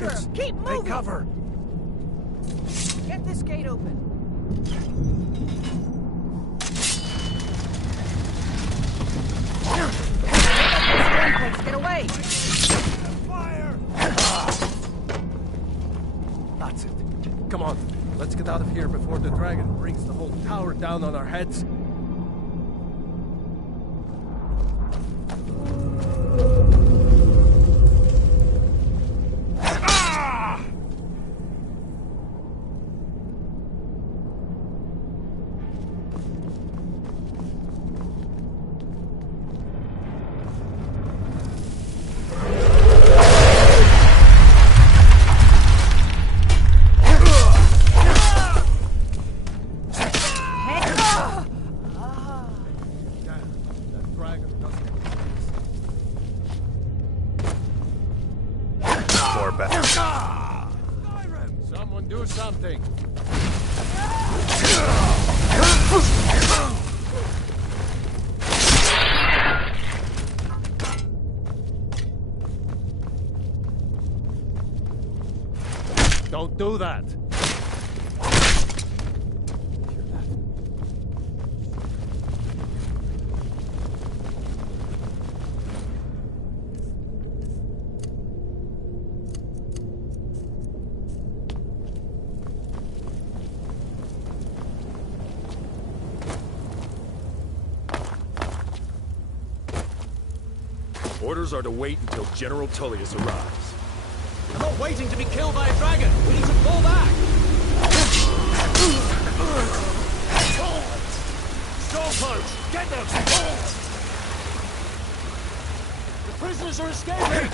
After him! Keep moving! Take cover! Get this gate open! Get away! Fire! That's it. Come on, let's get out of here before the dragon brings the whole tower down on our heads. Skyrim! Someone do something! Don't do that! Orders are to wait until General Tullius arrives. I'm not waiting to be killed by a dragon! We need to fall back! Stormcloaks! Get them! The prisoners are escaping!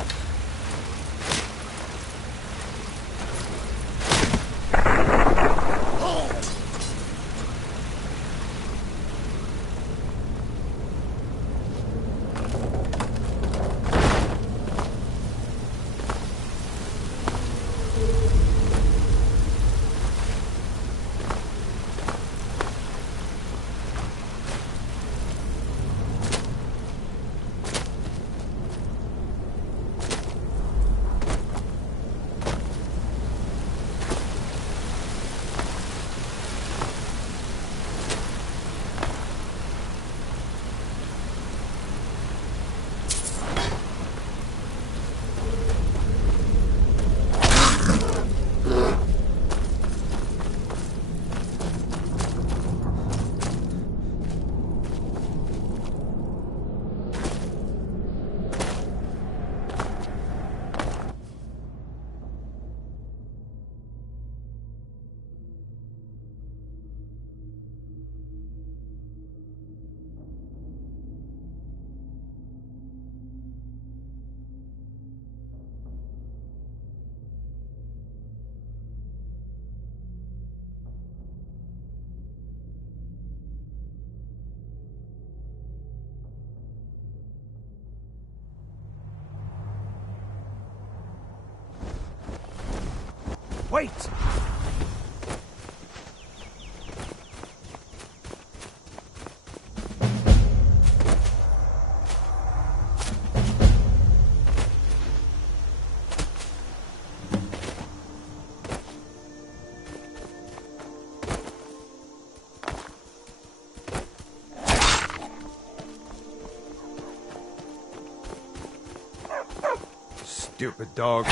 Wait! Stupid dog.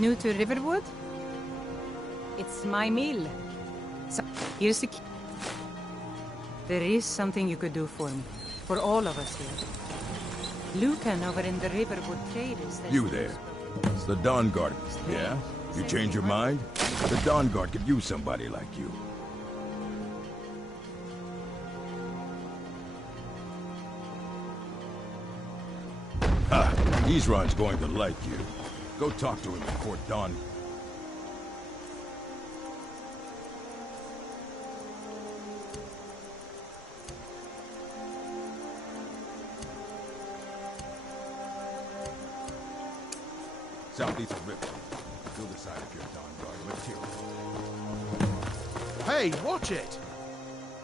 New to Riverwood? It's my meal. So, here's the key. There is something you could do for me. For all of us here. Lucan over in the Riverwood Traders. You there. It's the Dawn Guard. Yeah? You change your mind? The Dawn Guard could use somebody like you. Ah, Isran's going to like you. Go talk to him before dawn. Southeast of River. You'll decide if you're Dawn Guard material. Hey, watch it!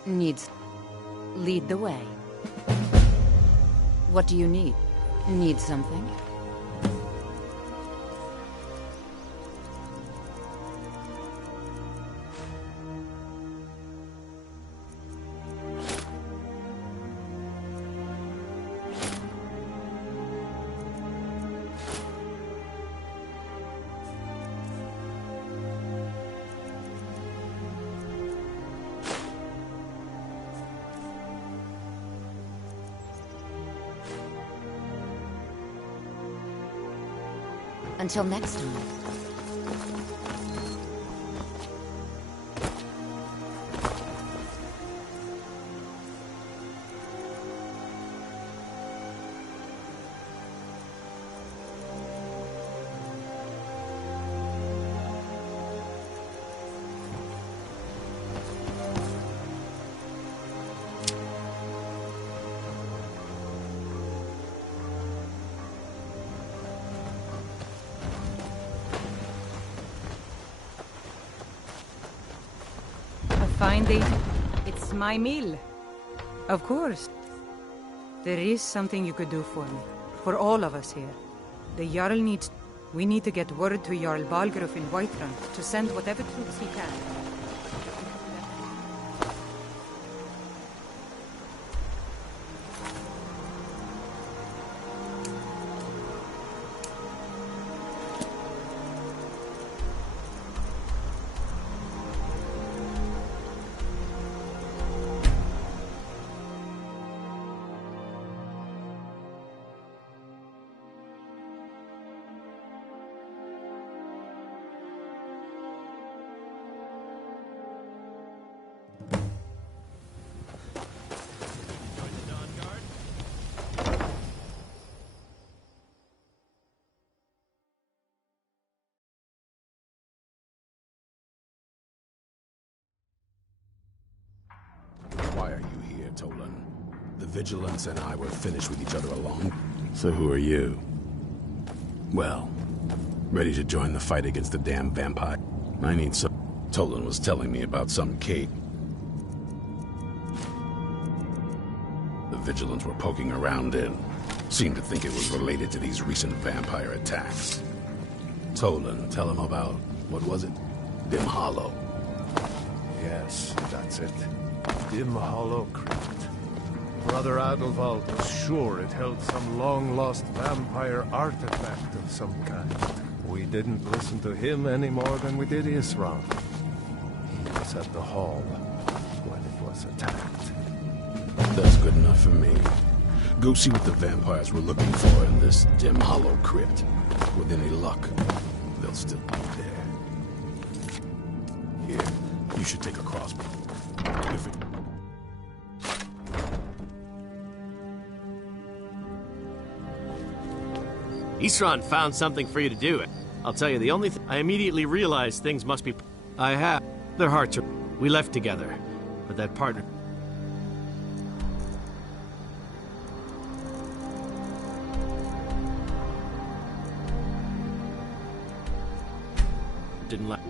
Needs. Lead the way. What do you need? Need something? Until next time. Fine day. It's my meal. Of course. There is something you could do for me. For all of us here. The Jarl needs... We need to get word to Jarl Balgruuf in Whiterun to send whatever troops he can. Why are you here, Tolan? The Vigilance and I were finished with each other along. So who are you? Well, ready to join the fight against the damn vampire? I need some... Tolan was telling me about some Kate. The Vigilance were poking around in. Seemed to think it was related to these recent vampire attacks. Tolan, tell him about... what was it? Dim Hollow. Yes, that's it. Dim Hollow Crypt. Brother Adelwald was sure it held some long-lost vampire artifact of some kind. We didn't listen to him any more than we did Isran. He was at the hall when it was attacked. That's good enough for me. Go see what the vampires were looking for in this Dim Hollow Crypt. With any luck, they'll still be there. Here, you should take a crossbow. If it... Isran found something for you to do. I'll tell you, the only thing... I immediately realized things must be... I have. Their hearts are... We left together. But that partner... didn't like...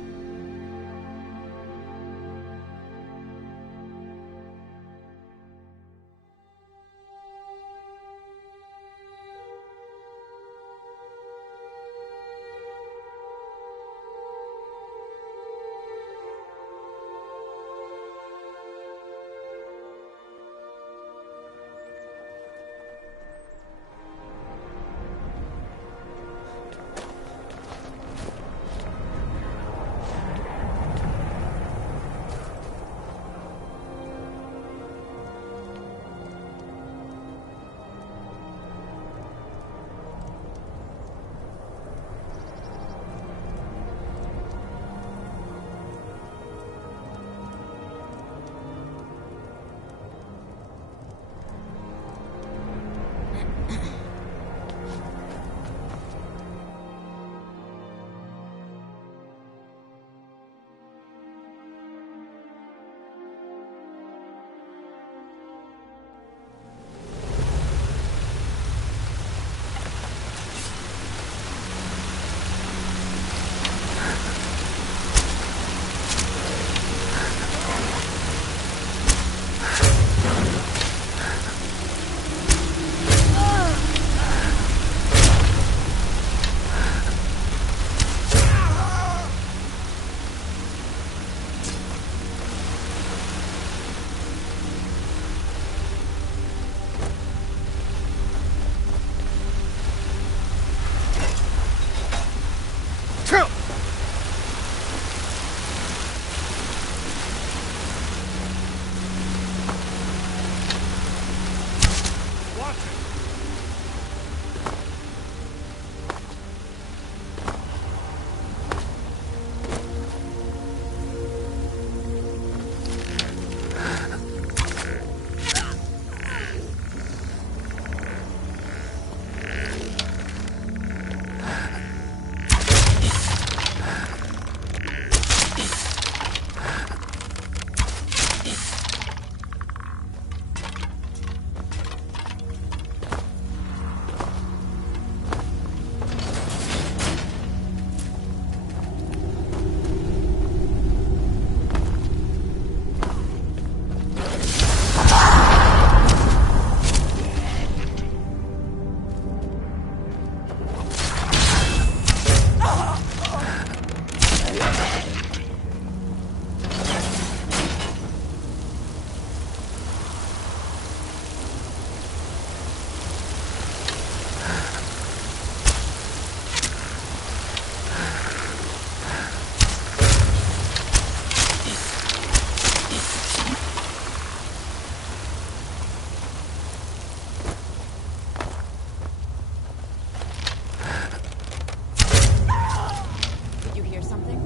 Did you hear something?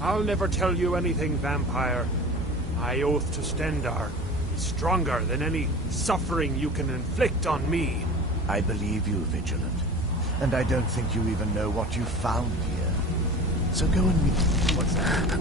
I'll never tell you anything, vampire. My oath to Stendar is stronger than any suffering you can inflict on me. I believe you, Vigilant. And I don't think you even know what you found here. So go and meet... What's that?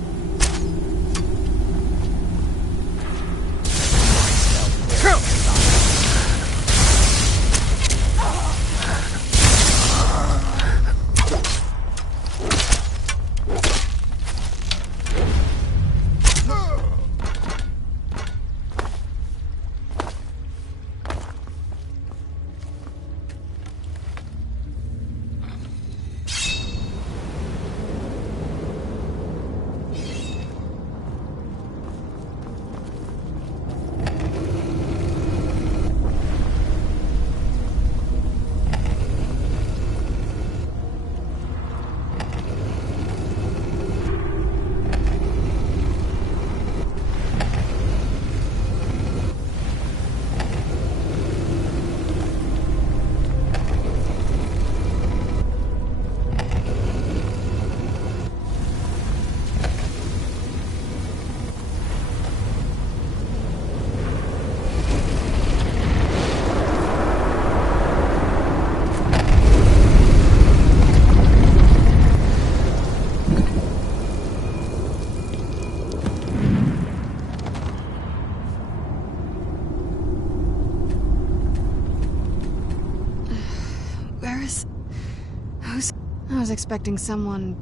I was expecting someone...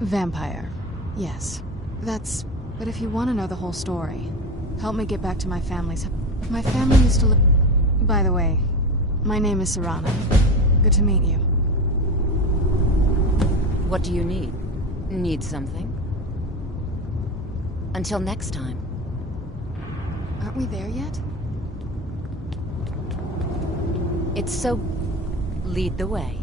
Vampire. Yes. That's... But if you want to know the whole story, help me get back to my family's... My family used to live... By the way, my name is Serana. Good to meet you. What do you need? Need something? Until next time. Aren't we there yet? It's so... Lead the way.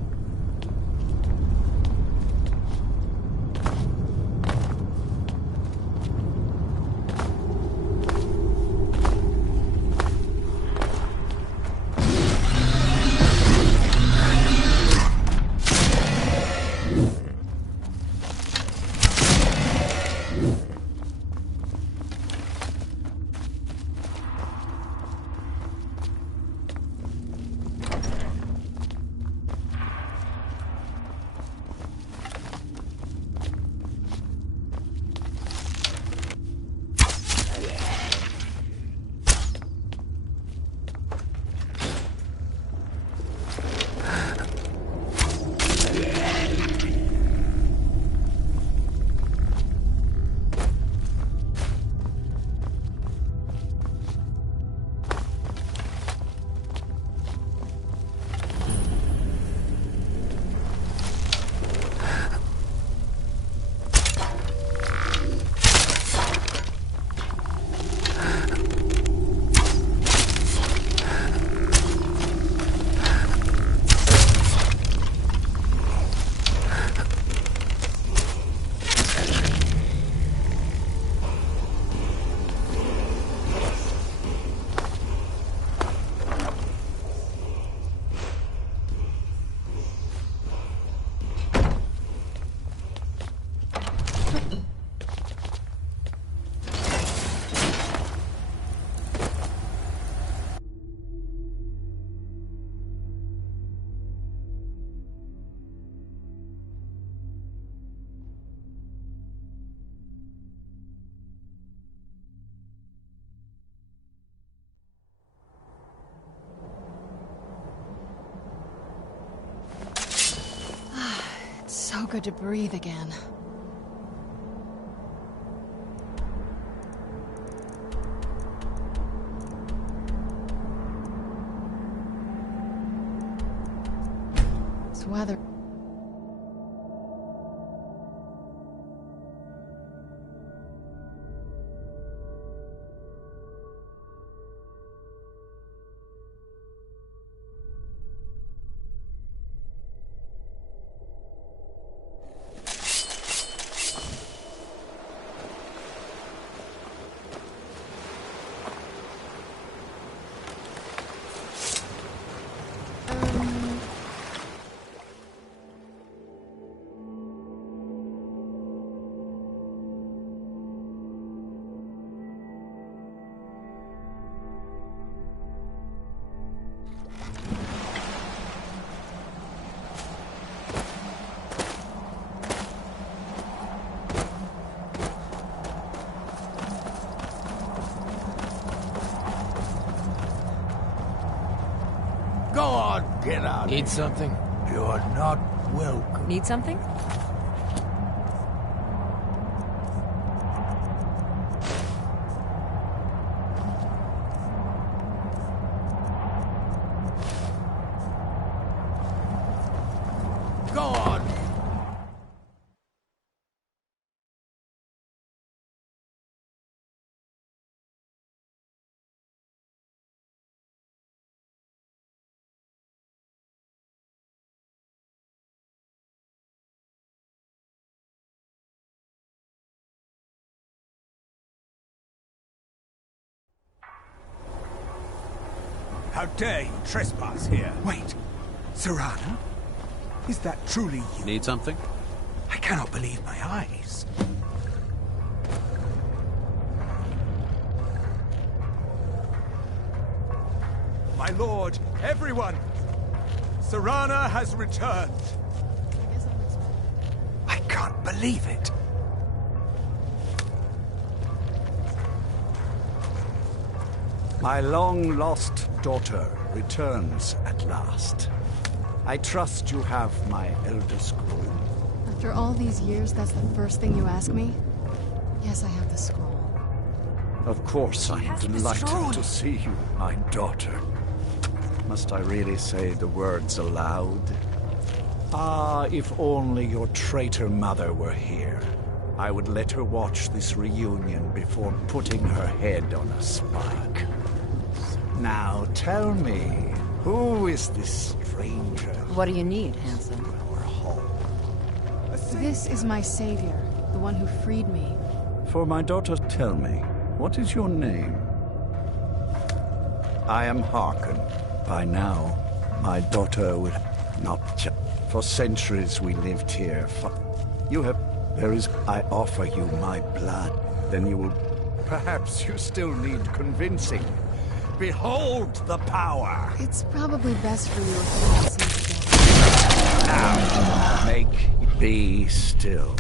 so good to breathe again. This weather... Go on, get out. Need something? You're not welcome. Need something? Go on. How dare you trespass here? Wait, Serana? Is that truly you? Need something? I cannot believe my eyes. My lord, everyone! Serana has returned. I can't believe it. My long-lost daughter returns at last. I trust you have my Elder Scroll. After all these years, that's the first thing you ask me? Yes, I have the scroll. Of course, I am delighted to see you, my daughter. Must I really say the words aloud? Ah, if only your traitor mother were here. I would let her watch this reunion before putting her head on a spike. Now tell me, who is this stranger? What do you need, handsome? Our hall? This is my savior, the one who freed me. For my daughter, tell me, what is your name? I am Harken. By now, my daughter will not just... For centuries we lived here. You have... There is... I offer you my blood. Then you will... Perhaps you still need convincing. Behold the power! It's probably best for you if you listen together. Now, make be still.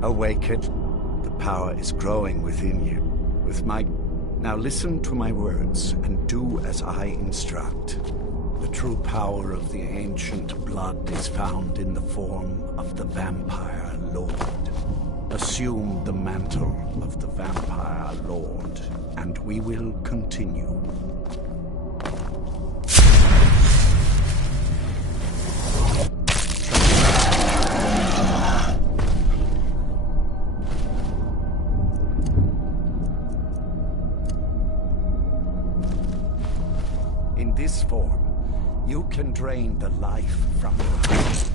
Awaken. The power is growing within you. With my... Now listen to my words, and do as I instruct. The true power of the ancient blood is found in the form of the Vampire Lord. Assume the mantle of the Vampire Lord, and we will continue. In this form, you can drain the life from your hands.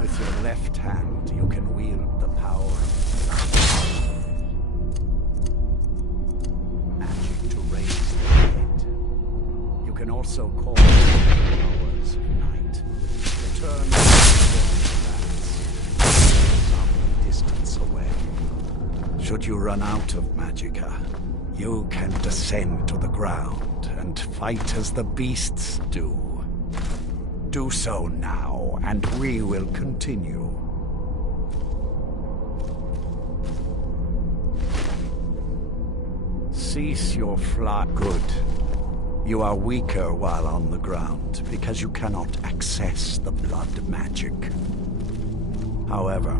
With your left hand, you can wield the power of magic to raise the dead. You can also call the powers of night. Return to the some distance away. Should you run out of magicka, you can descend to the ground and fight as the beasts do. Do so now, and we will continue. Cease your flight. Good. You are weaker while on the ground, because you cannot access the blood magic. However,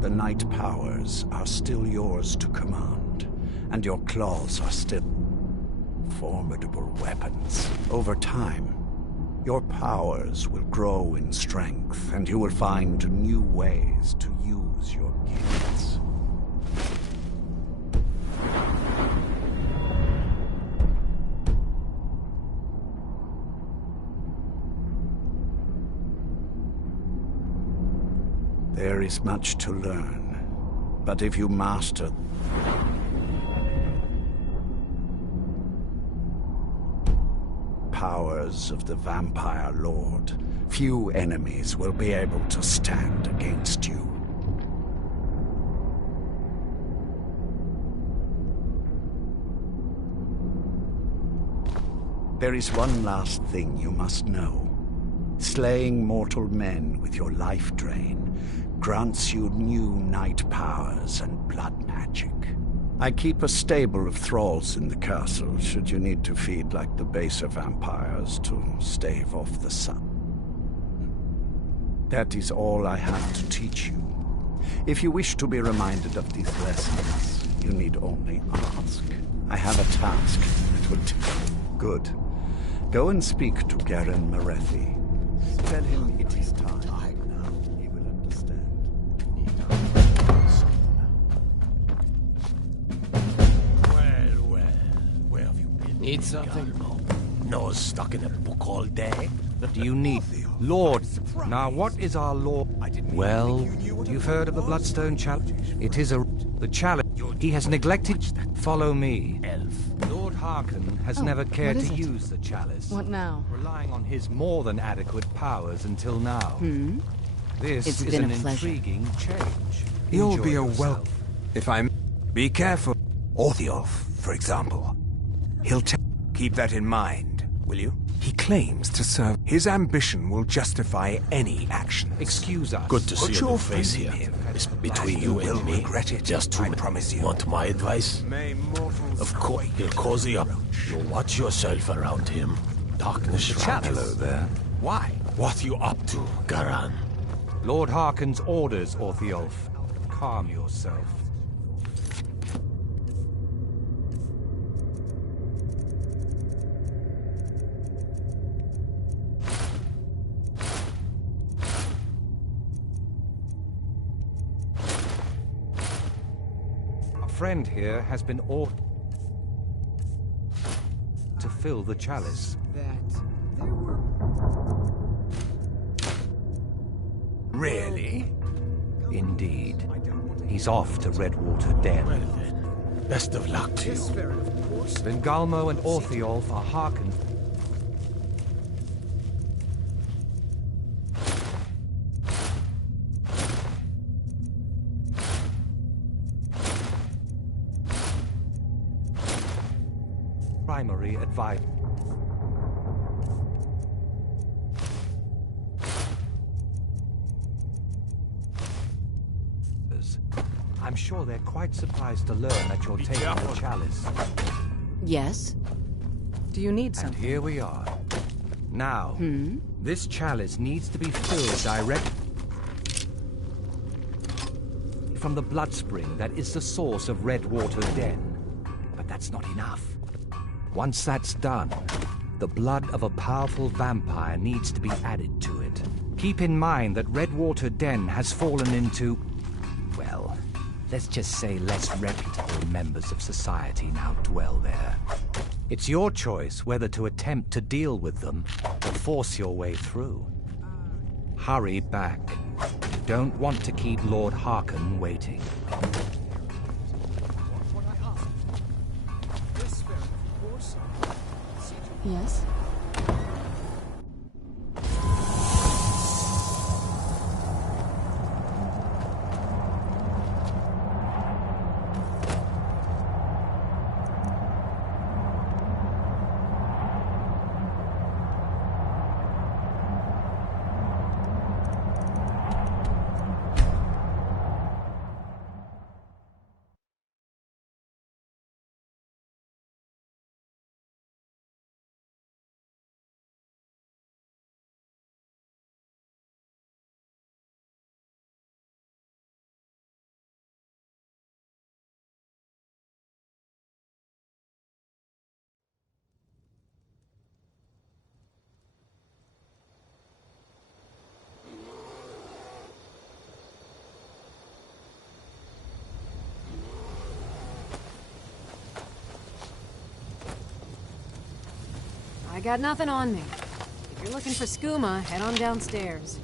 the night powers are still yours to command, and your claws are still formidable weapons. Over time, your powers will grow in strength, and you will find new ways to use your gifts. There is much to learn, but if you master powers of the Vampire Lord, few enemies will be able to stand against you. There is one last thing you must know. Slaying mortal men with your life drain grants you new night powers and blood magic. I keep a stable of thralls in the castle, should you need to feed like the baser vampires to stave off the sun. That is all I have to teach you. If you wish to be reminded of these lessons, you need only ask. I have a task that will Good. Go and speak to Garen Marethi. Tell him it is time. Now he will understand. Well, where have you been? Need something? Nose stuck in a book all day? Do you need... Lord, now what is our law? Well, you've heard of the Bloodstone Challenge? It is the challenge. He has neglected... Follow me. Lord Harkon has never cared to use the chalice. What now? Relying on his more than adequate powers until now. This It's is been an a pleasure. intriguing change. You'll Enjoy be a yourself. well. If I'm... Be careful. Orthiolf, for example. He'll keep that in mind, will you? He claims to serve. His ambition will justify any action. Excuse us. Good to see Put your your face faith here. in him. It's between You you will and me. regret it, Just I promise you. Want my advice? May mortals Of course, he'll cozy up. You'll watch yourself around him. Darkness shrouds. Hello there. Why? What you up to, Garan? Lord Harkon's orders, Orthiolf. Calm yourself. Our friend here has been ordered to fill the chalice. Really? Indeed. He's off to Redwater Den. Well then, best of luck to you. Then Galmo and Orthiolf are Harkon. Primary advice. I'm sure they're quite surprised to learn that you're taking the chalice. Yes? Do you need And something? here we are. Now, this chalice needs to be filled direct from the blood spring that is the source of Redwater Den. But that's not enough. Once that's done, the blood of a powerful vampire needs to be added to it. Keep in mind that Redwater Den has fallen into, well, let's just say less reputable members of society now dwell there. It's your choice whether to attempt to deal with them or force your way through. Hurry back. You don't want to keep Lord Harkon waiting. Yes? I got nothing on me. If you're looking for skooma, head on downstairs.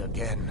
Again.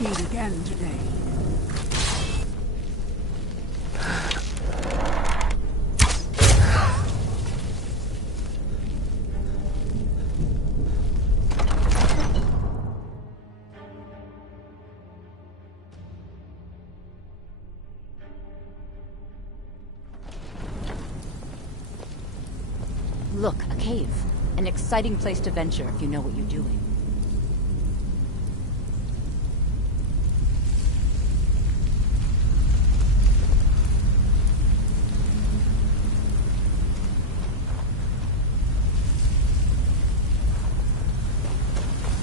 Meet again today. Look, a cave. An exciting place to venture if you know what you're doing.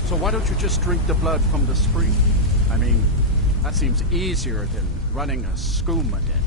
So why don't you just drink the blood from the spring? I mean, that seems easier than running a skooma den.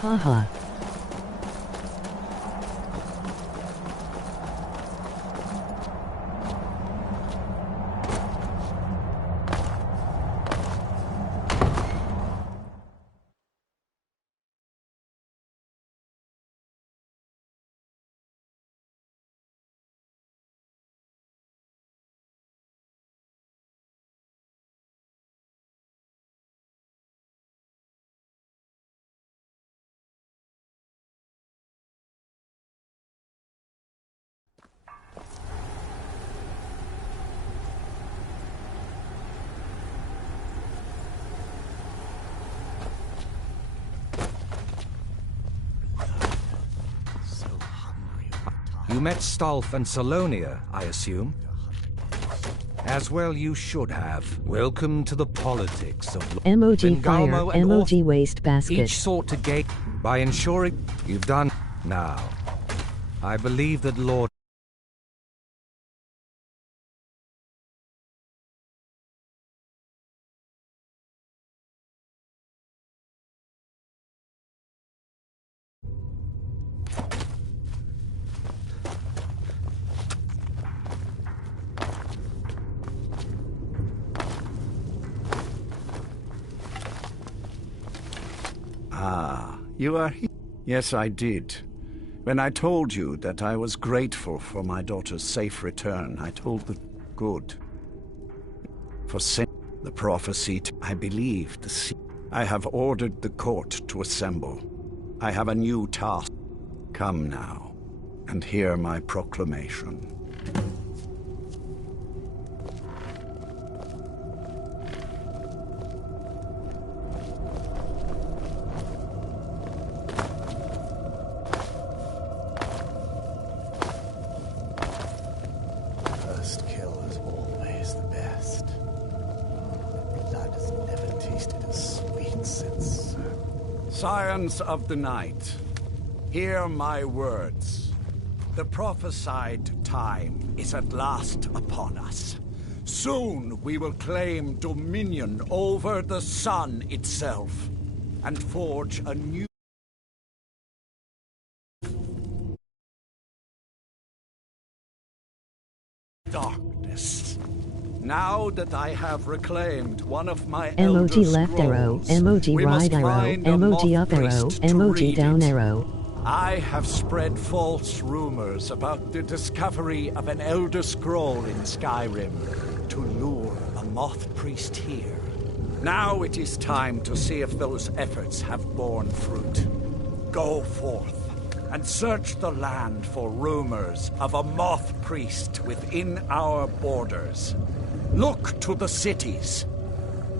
Haha. You met Stolf and Salonia, I assume? As well you should have. Welcome to the politics of Emoji fire, Bengalmo and emoji waste basket. Each sought to gain by ensuring you've done now. I believe that Lord Ah, you are here. Yes, I did. When I told you that I was grateful for my daughter's safe return, I told the good. For the prophecy, I believed the sea. I have ordered the court to assemble. I have a new task. Come now, and hear my proclamation. First kill is always the best. Blood has never tasted as sweet since... Scions of the night, hear my words. The prophesied time is at last upon us. Soon we will claim dominion over the sun itself, and forge a new... darkness. Now that I have reclaimed one of my Emoji elder left arrow, scrolls, emoji we must right arrow, find a emoji moth up arrow, priest to emoji read down it. arrow. I have spread false rumors about the discovery of an elder scroll in Skyrim to lure a moth priest here. Now it is time to see if those efforts have borne fruit. Go forth and search the land for rumors of a moth priest within our borders. Look to the cities.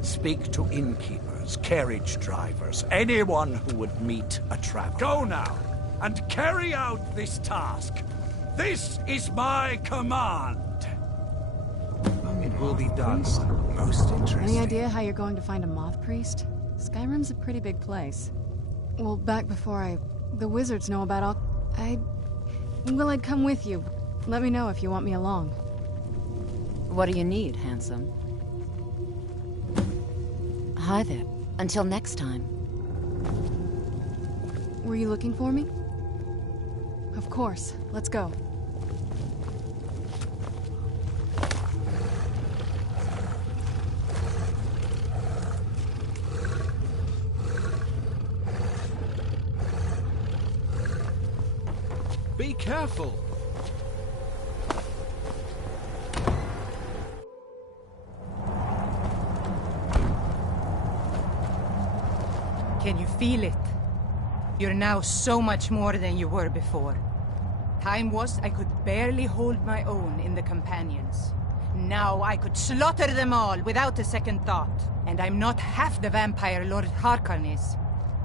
Speak to innkeepers, carriage drivers, anyone who would meet a traveler. Go now, and carry out this task. This is my command. It will be done. Most interesting. Any idea how you're going to find a moth priest? Skyrim's a pretty big place. Well, back before the wizards know about all... I'd come with you. Let me know if you want me along. What do you need, handsome? Hi there. Until next time. Were you looking for me? Of course. Let's go. Be careful! Can you feel it? You're now so much more than you were before. Time was I could barely hold my own in the companions. Now I could slaughter them all without a second thought. And I'm not half the vampire Lord Harkon is.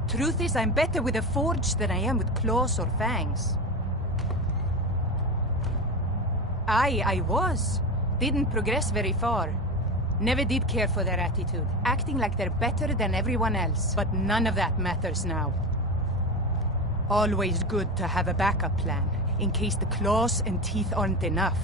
Truth is, I'm better with a forge than I am with claws or fangs. I was. Didn't progress very far. Never did care for their attitude, acting like they're better than everyone else. But none of that matters now. Always good to have a backup plan, in case the claws and teeth aren't enough.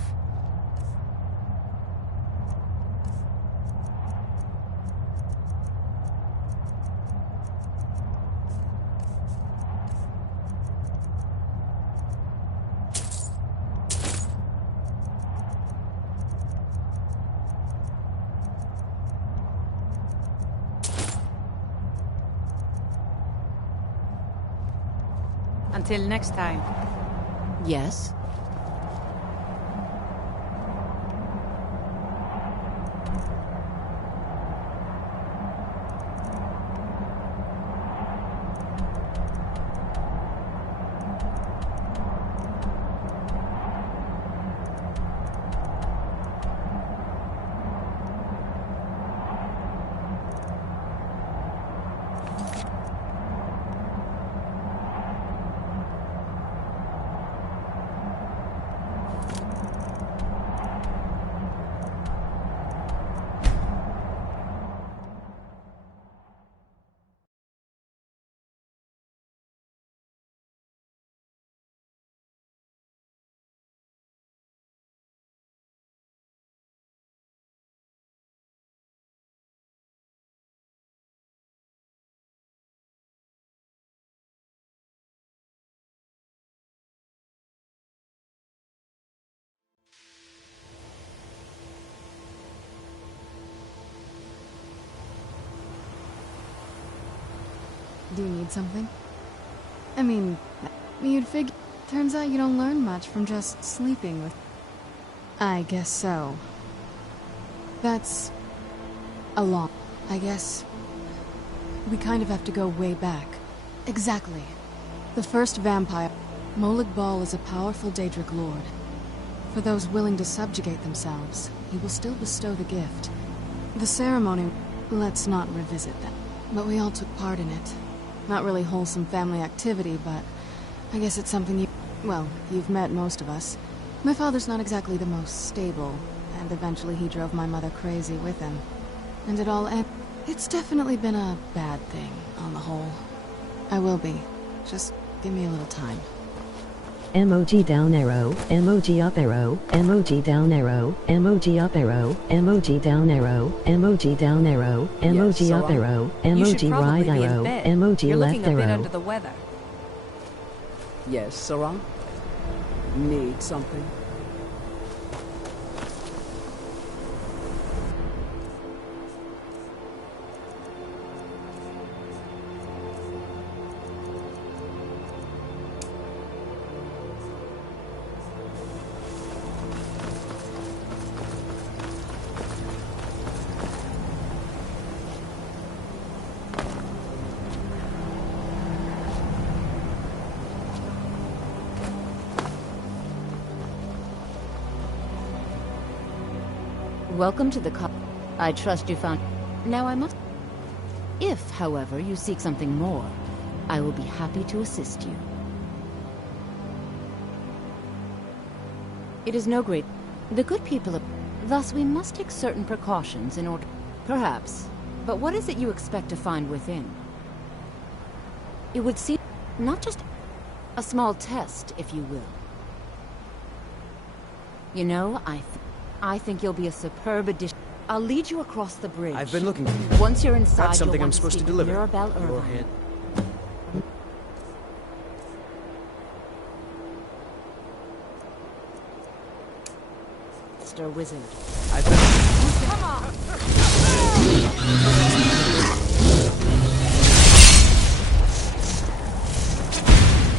Until next time. Yes? Do you need something? I mean, you'd figure... Turns out you don't learn much from just sleeping with... I guess so. That's... a lot. I guess... we kind of have to go way back. Exactly. The first vampire... Molag Bal is a powerful Daedric lord. For those willing to subjugate themselves, he will still bestow the gift. The ceremony... let's not revisit that. But we all took part in it. Not really wholesome family activity, but I guess it's something you... well, you've met most of us. My father's not exactly the most stable, and eventually he drove my mother crazy with him. And it all ended. It's definitely been a bad thing, on the whole. I will be. Just give me a little time. Emoji down arrow, emoji up arrow, emoji down arrow, emoji up arrow, emoji down arrow, emoji down arrow, emoji up arrow, emoji right arrow, emoji left arrow. Under the weather. Yes, Sarang? Need something? Welcome to the I trust you found... Now I must... If, however, you seek something more, I will be happy to assist you. It is no great... The good people of... Thus we must take certain precautions in order... Perhaps. But what is it you expect to find within? It would seem... Not just... A small test, if you will. You know, I think you'll be a superb addition. I'll lead you across the bridge. I've been looking for you. Once you're inside, Got something you'll I'm want supposed to speak deliver. with Mirabelle Your Irvine. hand. Master Wizard. I've been... Come on!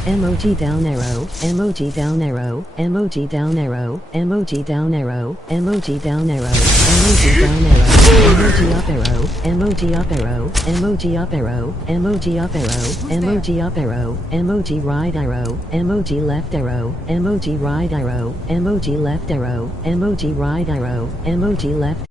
Emoji down arrow, emoji down arrow, emoji down arrow, emoji down arrow, emoji down arrow, emoji down arrow, emoji up arrow, emoji up arrow, emoji up arrow, emoji up arrow, emoji up arrow, emoji right arrow, emoji left arrow, emoji right arrow, emoji left arrow, emoji right arrow, emoji left.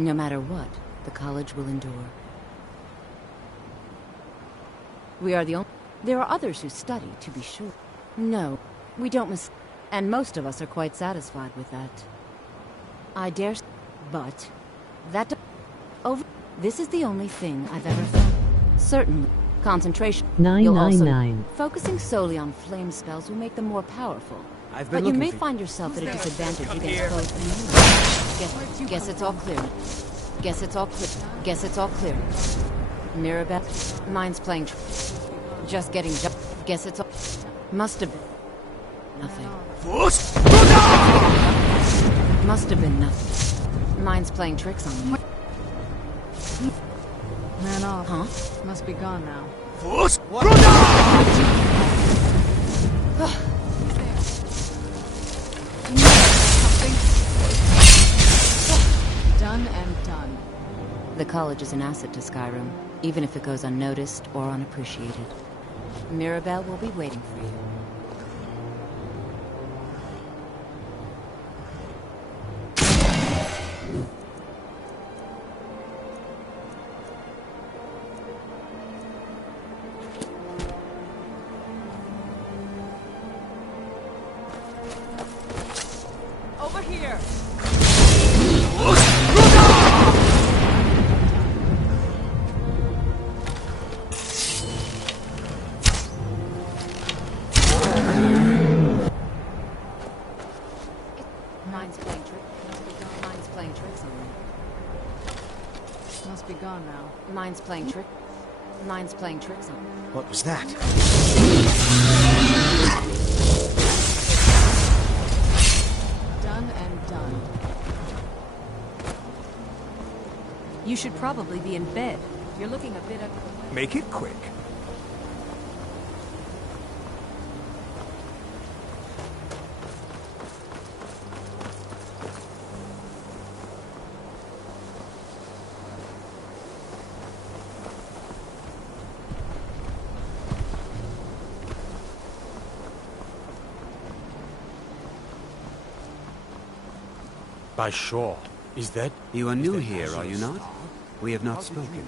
No matter what, the college will endure. We are the only... There are others who study, to be sure. No, we don't and most of us are quite satisfied with that. I dare but that over this is the only thing I've ever found. Certainly. Concentration. 999. Focusing solely on flame spells will make them more powerful. But you may find yourself at a disadvantage against foes. Guess it's all clear. Guess it's all clear. Guess it's all clear. Mirabelle, mine's playing. Just getting. Guess it's all. Must have been nothing. Must have been nothing. Mine's playing tricks on me. Man off. Huh? Must be gone now. Done and done. The college is an asset to Skyrim, even if it goes unnoticed or unappreciated. Mirabelle will be waiting for you. Over here! Mine's playing trick. Mine's playing tricks on me. What was that? Done and done. You should probably be in bed. You're looking a bit Make it quick. By shore. Is that... You are new here, are you not? We have not spoken.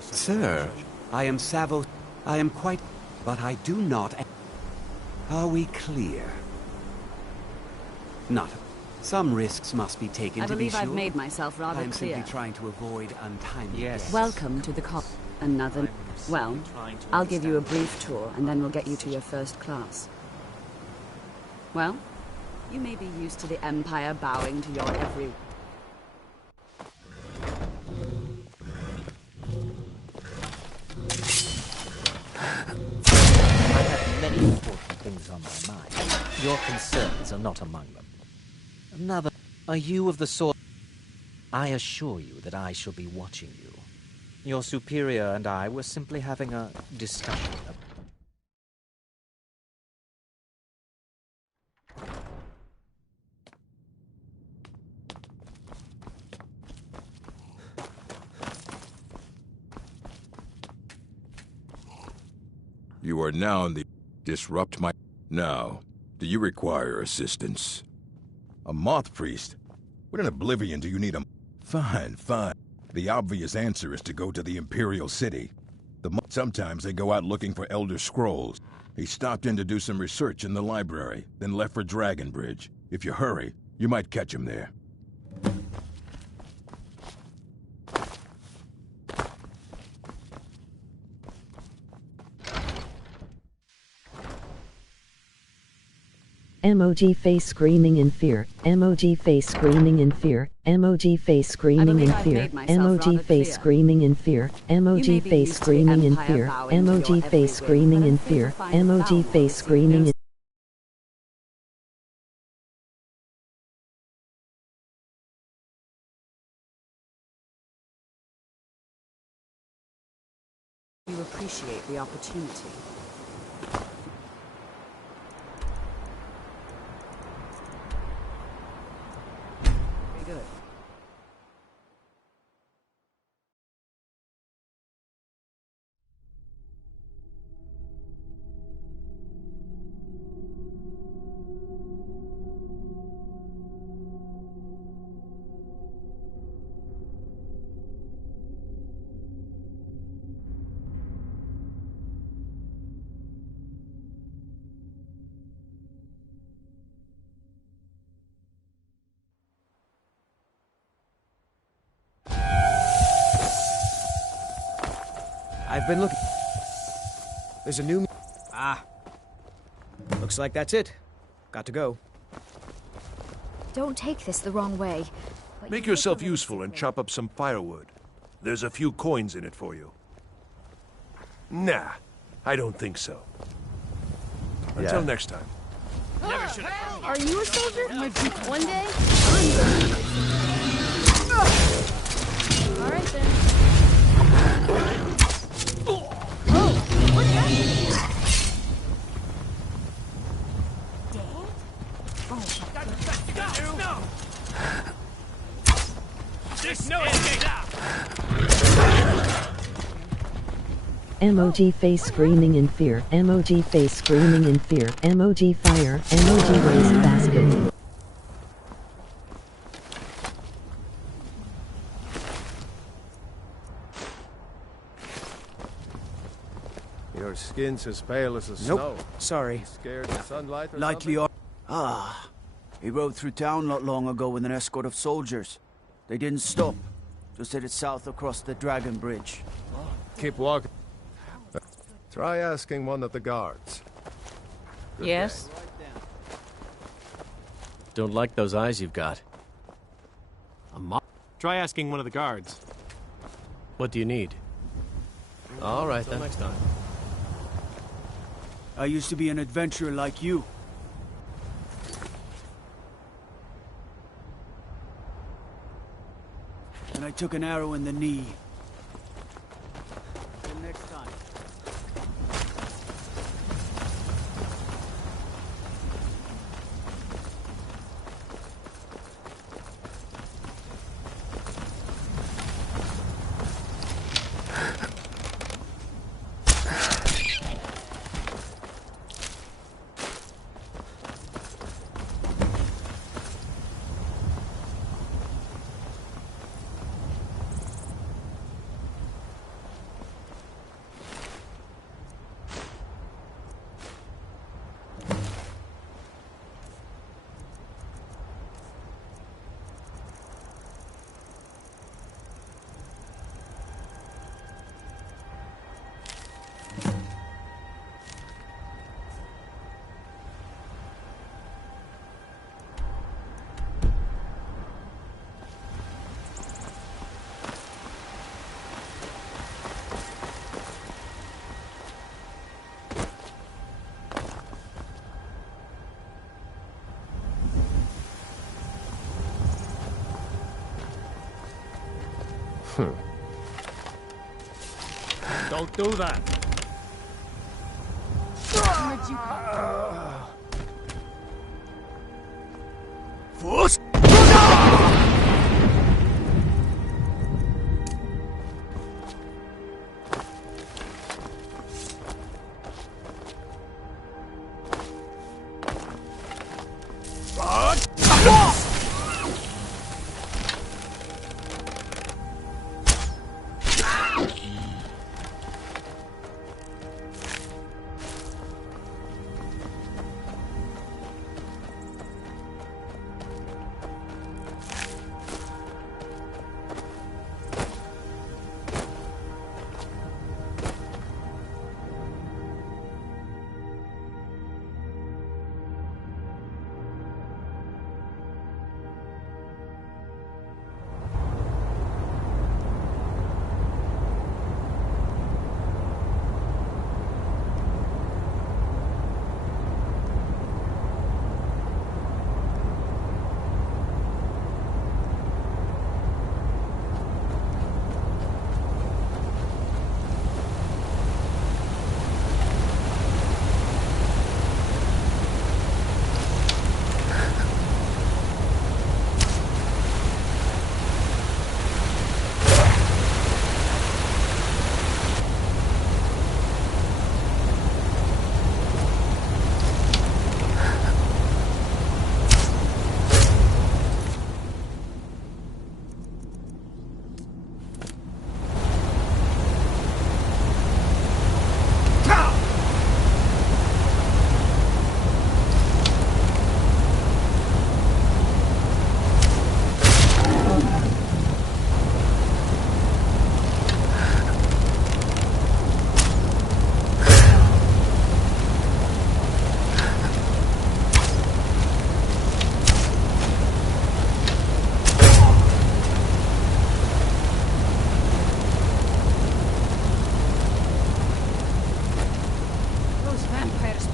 Sir, I am Savo. I am quite... But I do not... Are we clear? Not... Some risks must be taken I to be believe sure. I've made myself rather I am clear. simply trying to avoid untimely deaths. Welcome to the cop. Another... Well, I'll give you a brief tour, and then we'll get you to your first class. Well, you may be used to the Empire bowing to your every... I have many important things on my mind. Your concerns are not among them. Another... Are you of the sort... I assure you that I shall be watching you. Your superior and I were simply having a discussion. You are now in the... Disrupt my... Now, do you require assistance? A moth priest? What in oblivion do you need a... Fine, fine. The obvious answer is to go to the Imperial City. Sometimes they go out looking for Elder Scrolls. He stopped in to do some research in the library, then left for Dragonbridge. If you hurry, you might catch him there. Emoji face screaming in fear. Emoji face screaming in fear. Emoji face screaming in fear. Emoji face screaming in fear. Emoji face screaming in fear. Emoji face screaming in fear. Emoji face screaming in You appreciate the opportunity. Very good. I've been looking. There's a new... Ah. Looks like that's it. Got to go. Don't take this the wrong way. Make yourself useful and chop up some firewood. There's a few coins in it for you. Nah, I don't think so. Until next time. Are you a soldier? One day, I'm going to be. All right then. Oh, what's that? Dad? Oh, No! There's no escape now! Emoji face screaming in fear. Emoji face screaming in fear. Emoji fire. Emoji waste basket. Your skin's as pale as the Nope. snow. Sorry. Scared of sunlight or Lightly something? Ah. He rode through town not long ago with an escort of soldiers. They didn't stop. Just headed south across the Dragon Bridge. Keep walking. Try asking one of the guards. Yes? Don't like those eyes you've got. Try asking one of the guards. What do you need? All right, then. Next time. I used to be an adventurer like you. And I took an arrow in the knee. Till next time. Don't do that. Force!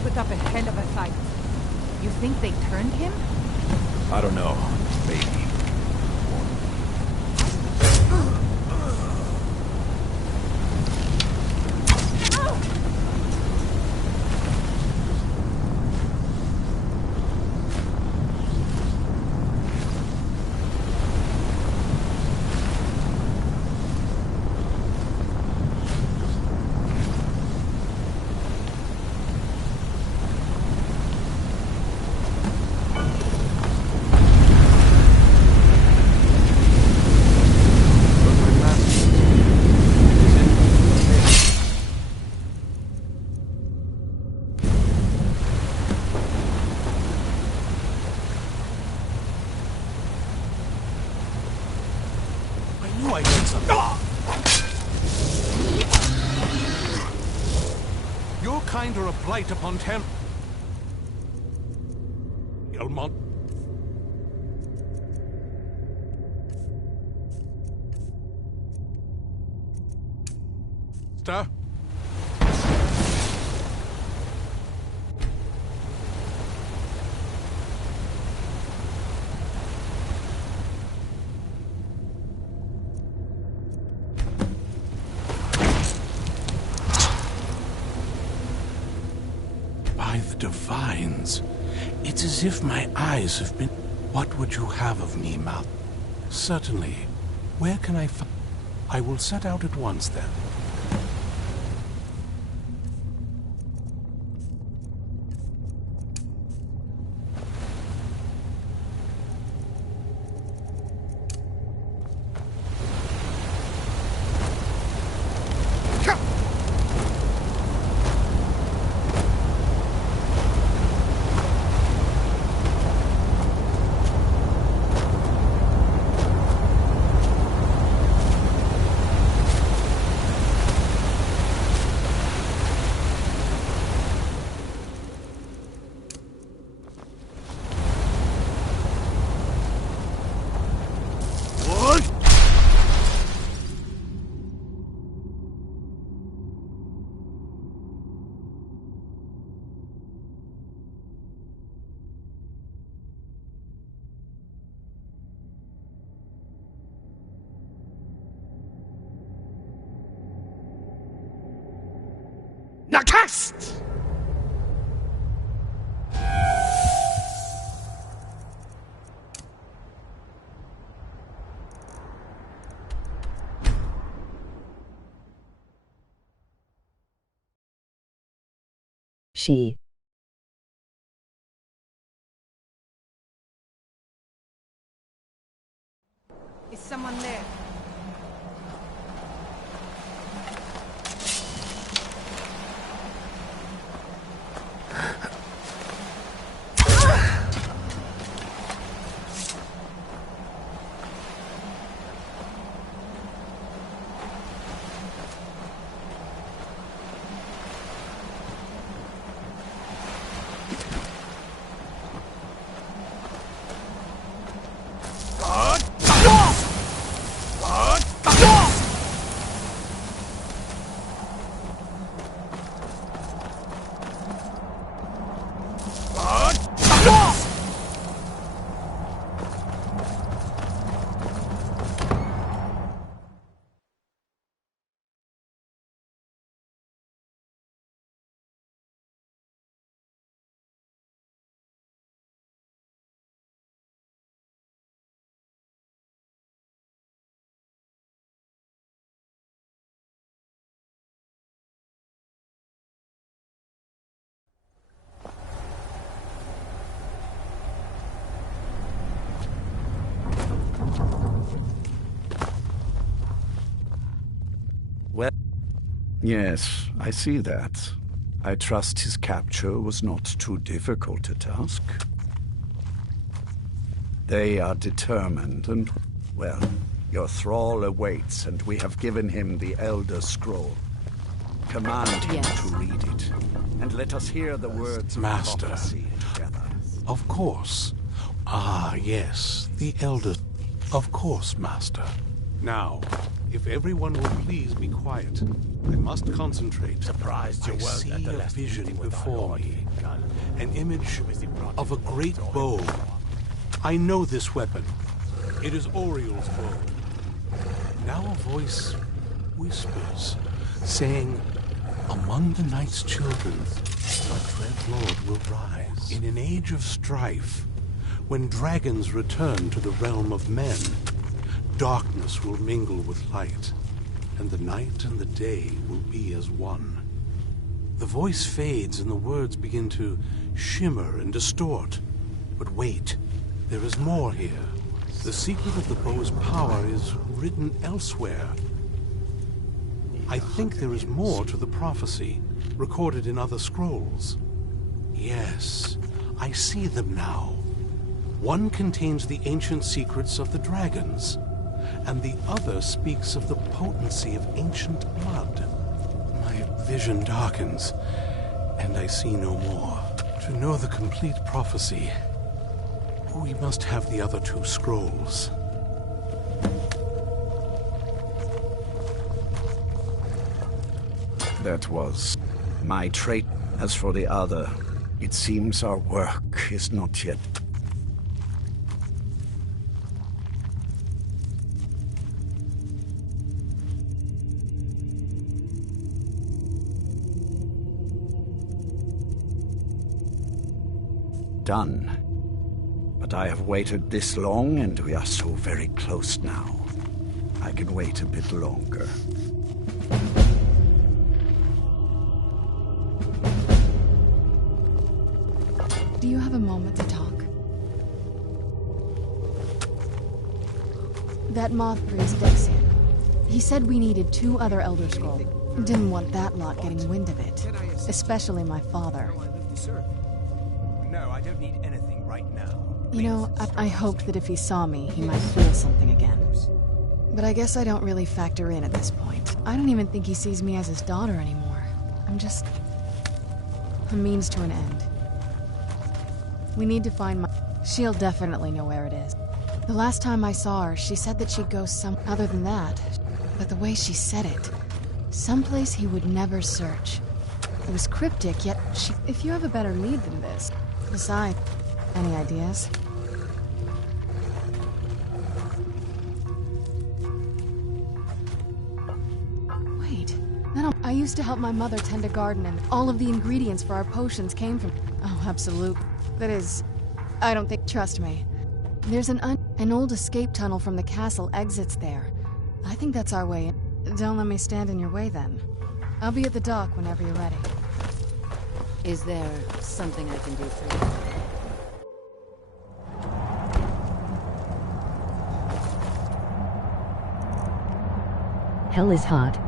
put up a hell of a fight. You think they turned him? I don't know. Maybe. Your kind are a blight upon Elmont. Star? By the Divines, it's as if my eyes have been... What would you have of me, Mal? Certainly. Where can I find... I will set out at once, then. Nakast! She. Is someone there? Well, yes, I see that. I trust his capture was not too difficult a task. They are determined and, well, your thrall awaits, and we have given him the Elder Scroll. Command him to read it, and let us hear the words of Master. prophecy together. Of course. Ah, yes, the Elder... Of course, Master. Now, If everyone will please be quiet, I must concentrate. Surprised you I weren't see at the a last vision meeting with before our me, Lord. an image of a great bow. I know this weapon. It is Oriel's bow. Now a voice whispers, saying, among the night's children, a dread lord will rise. In an age of strife, when dragons return to the realm of men, darkness will mingle with light, and the night and the day will be as one. The voice fades and the words begin to shimmer and distort. But wait, there is more here. The secret of the bow's power is written elsewhere. I think there is more to the prophecy, recorded in other scrolls. Yes, I see them now. One contains the ancient secrets of the dragons, and the other speaks of the potency of ancient blood. My vision darkens, and I see no more. To know the complete prophecy, we must have the other two scrolls. That was my trait. As for the other, it seems our work is not yet... done. But I have waited this long, and we are so very close now. I can wait a bit longer. Do you have a moment to talk? That moth priest Dexian. He said we needed 2 other Elder Scrolls. Didn't want that lot getting wind of it. Especially my father. No, I don't need anything right now. You know, I hoped that if he saw me, he might feel something again. But I guess I don't really factor in at this point. I don't even think he sees me as his daughter anymore. I'm just... a means to an end. We need to find my... She'll definitely know where it is. The last time I saw her, she said that she'd go some... Other than that, but the way she said it... someplace he would never search. It was cryptic, yet she... If you have a better lead than this... Besides, any ideas? Wait, I used to help my mother tend a garden, and all of the ingredients for our potions came from... Oh, absolute. That is... I don't think... Trust me. There's an old escape tunnel from the castle exits there. I think that's our way in. Don't let me stand in your way, then. I'll be at the dock whenever you're ready. Is there something I can do for you? Hell is hot.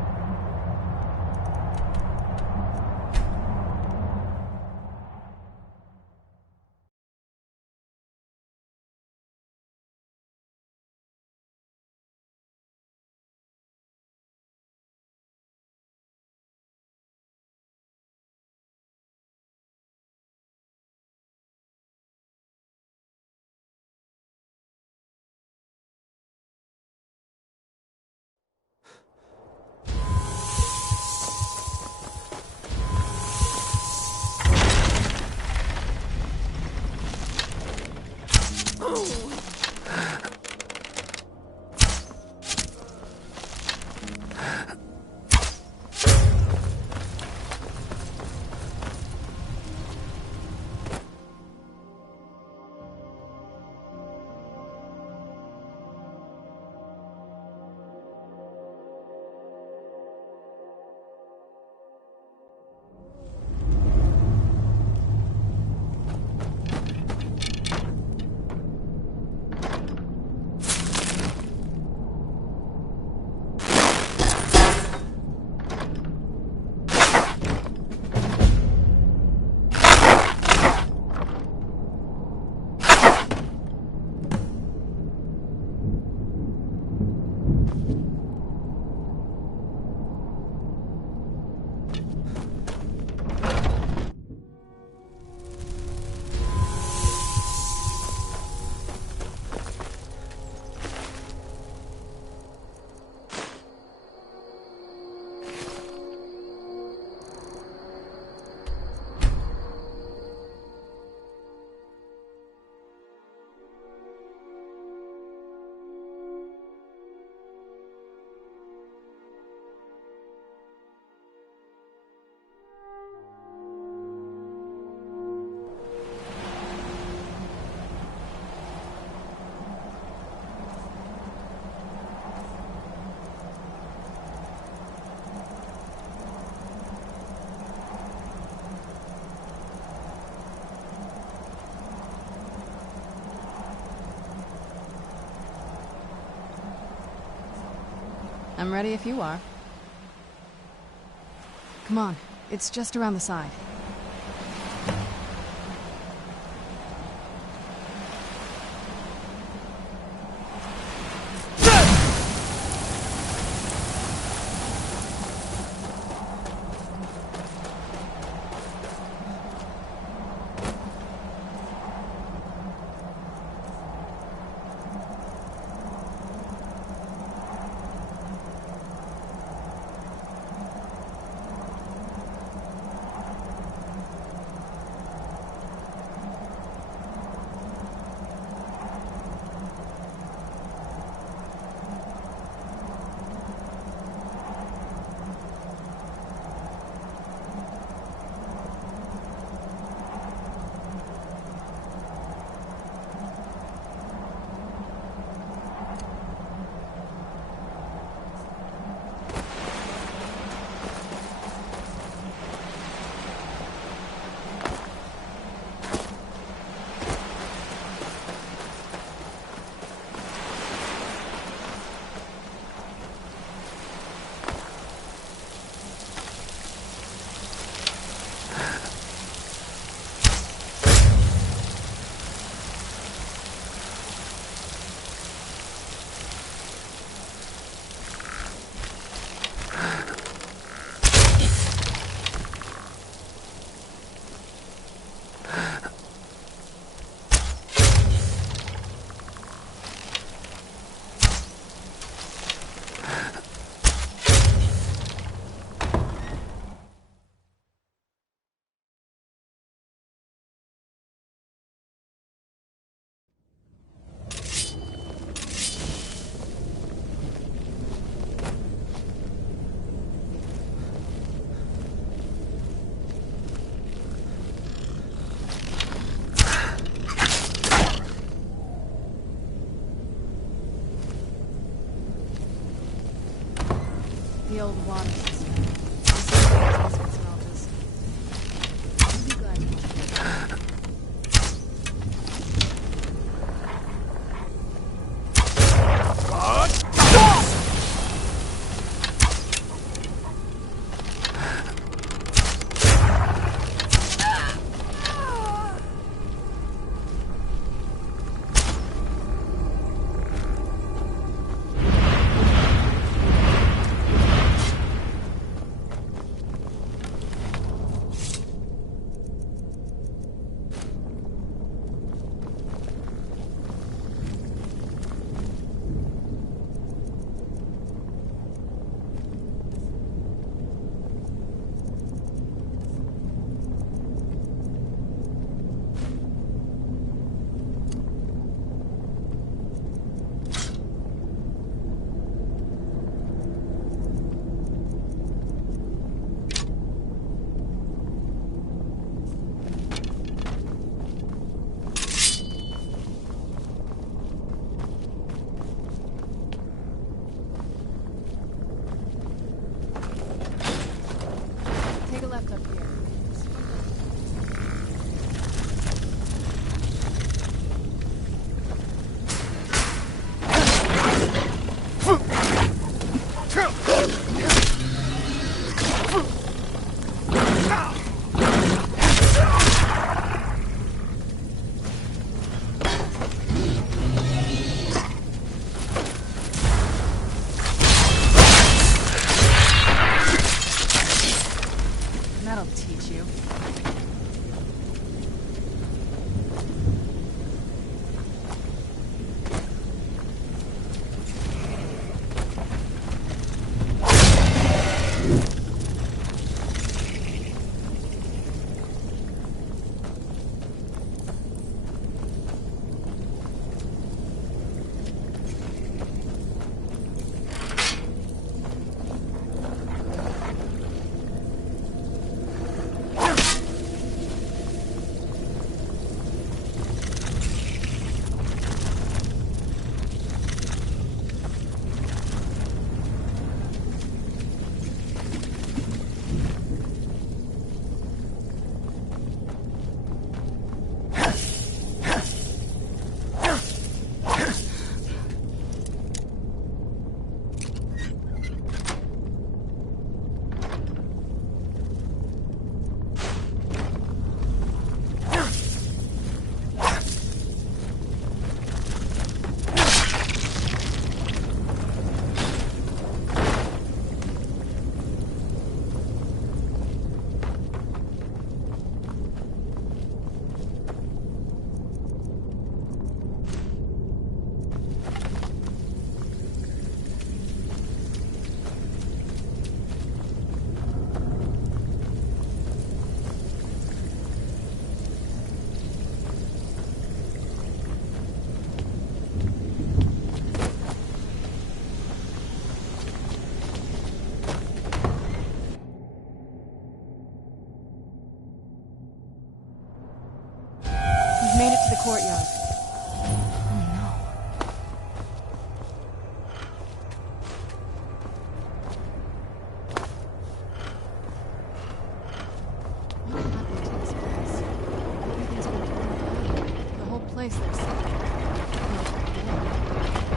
I'm ready if you are. Come on, it's just around the side. The old water system. to the courtyard. What happened to this place? Everything's been torn apart. The whole place looks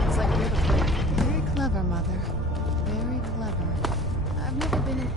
it's like we're the place. Very clever, Mother. Very clever. I've never been in...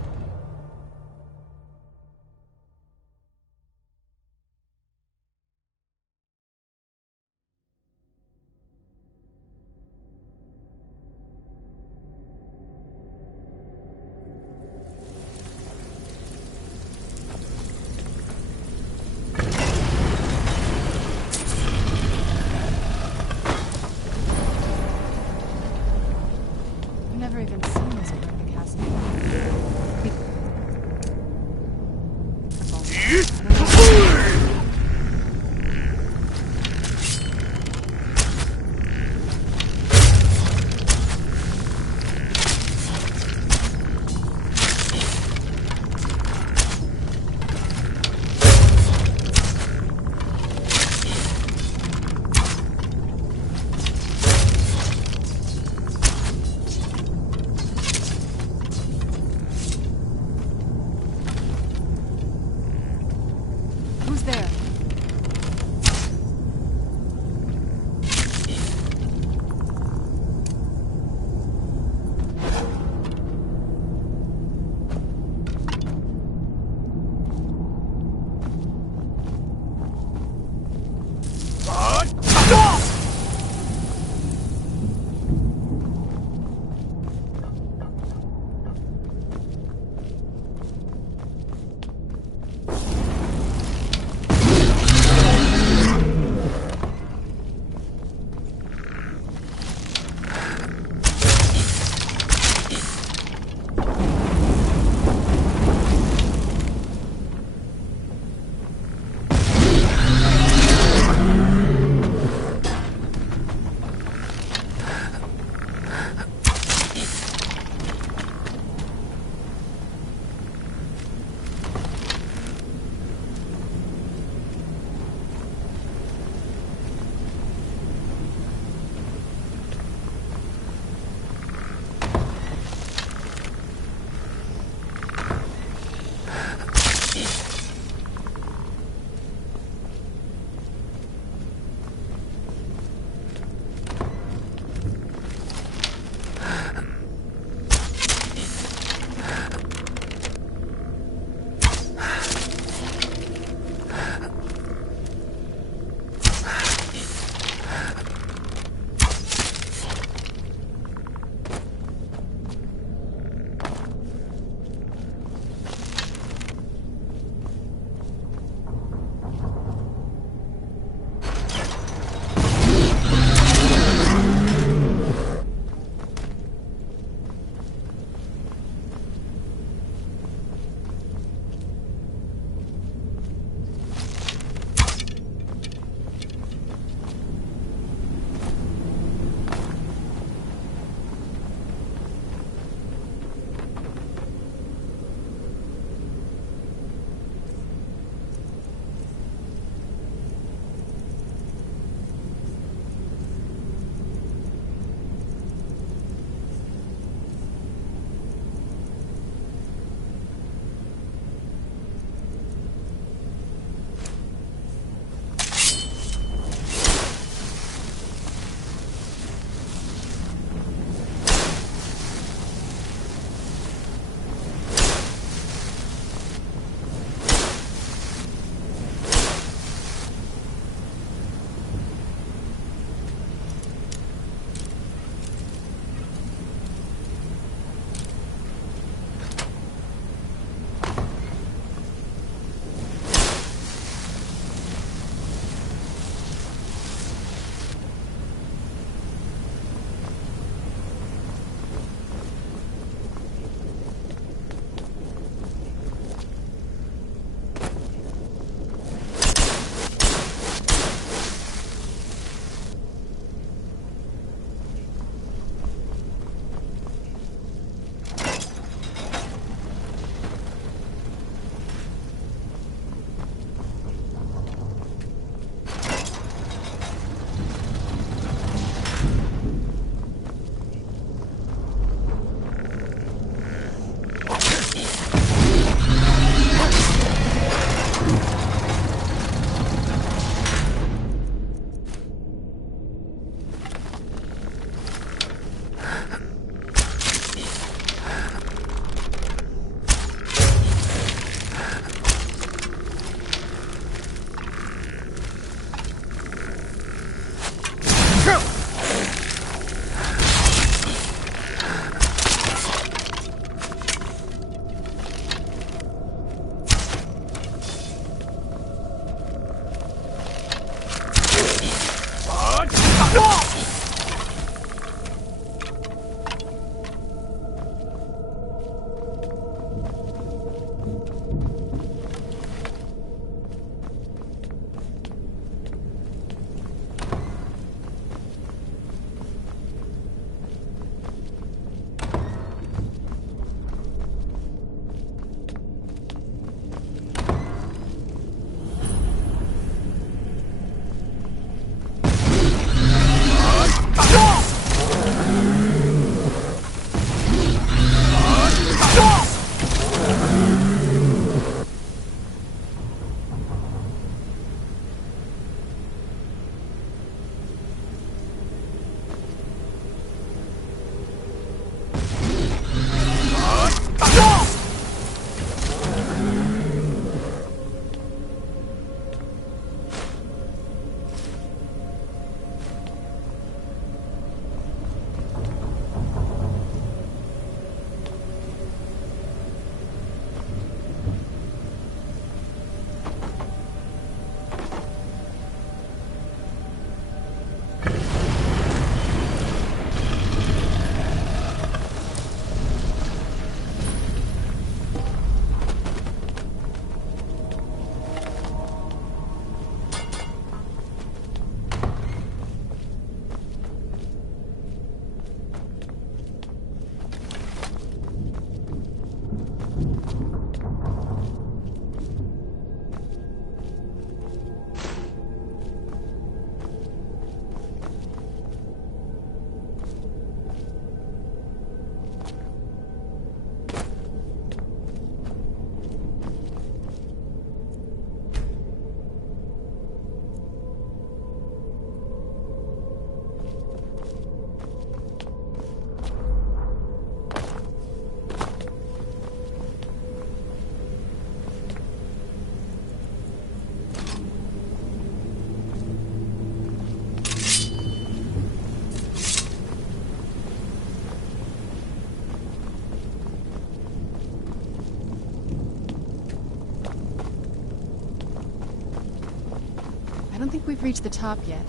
don't think we've reached the top yet.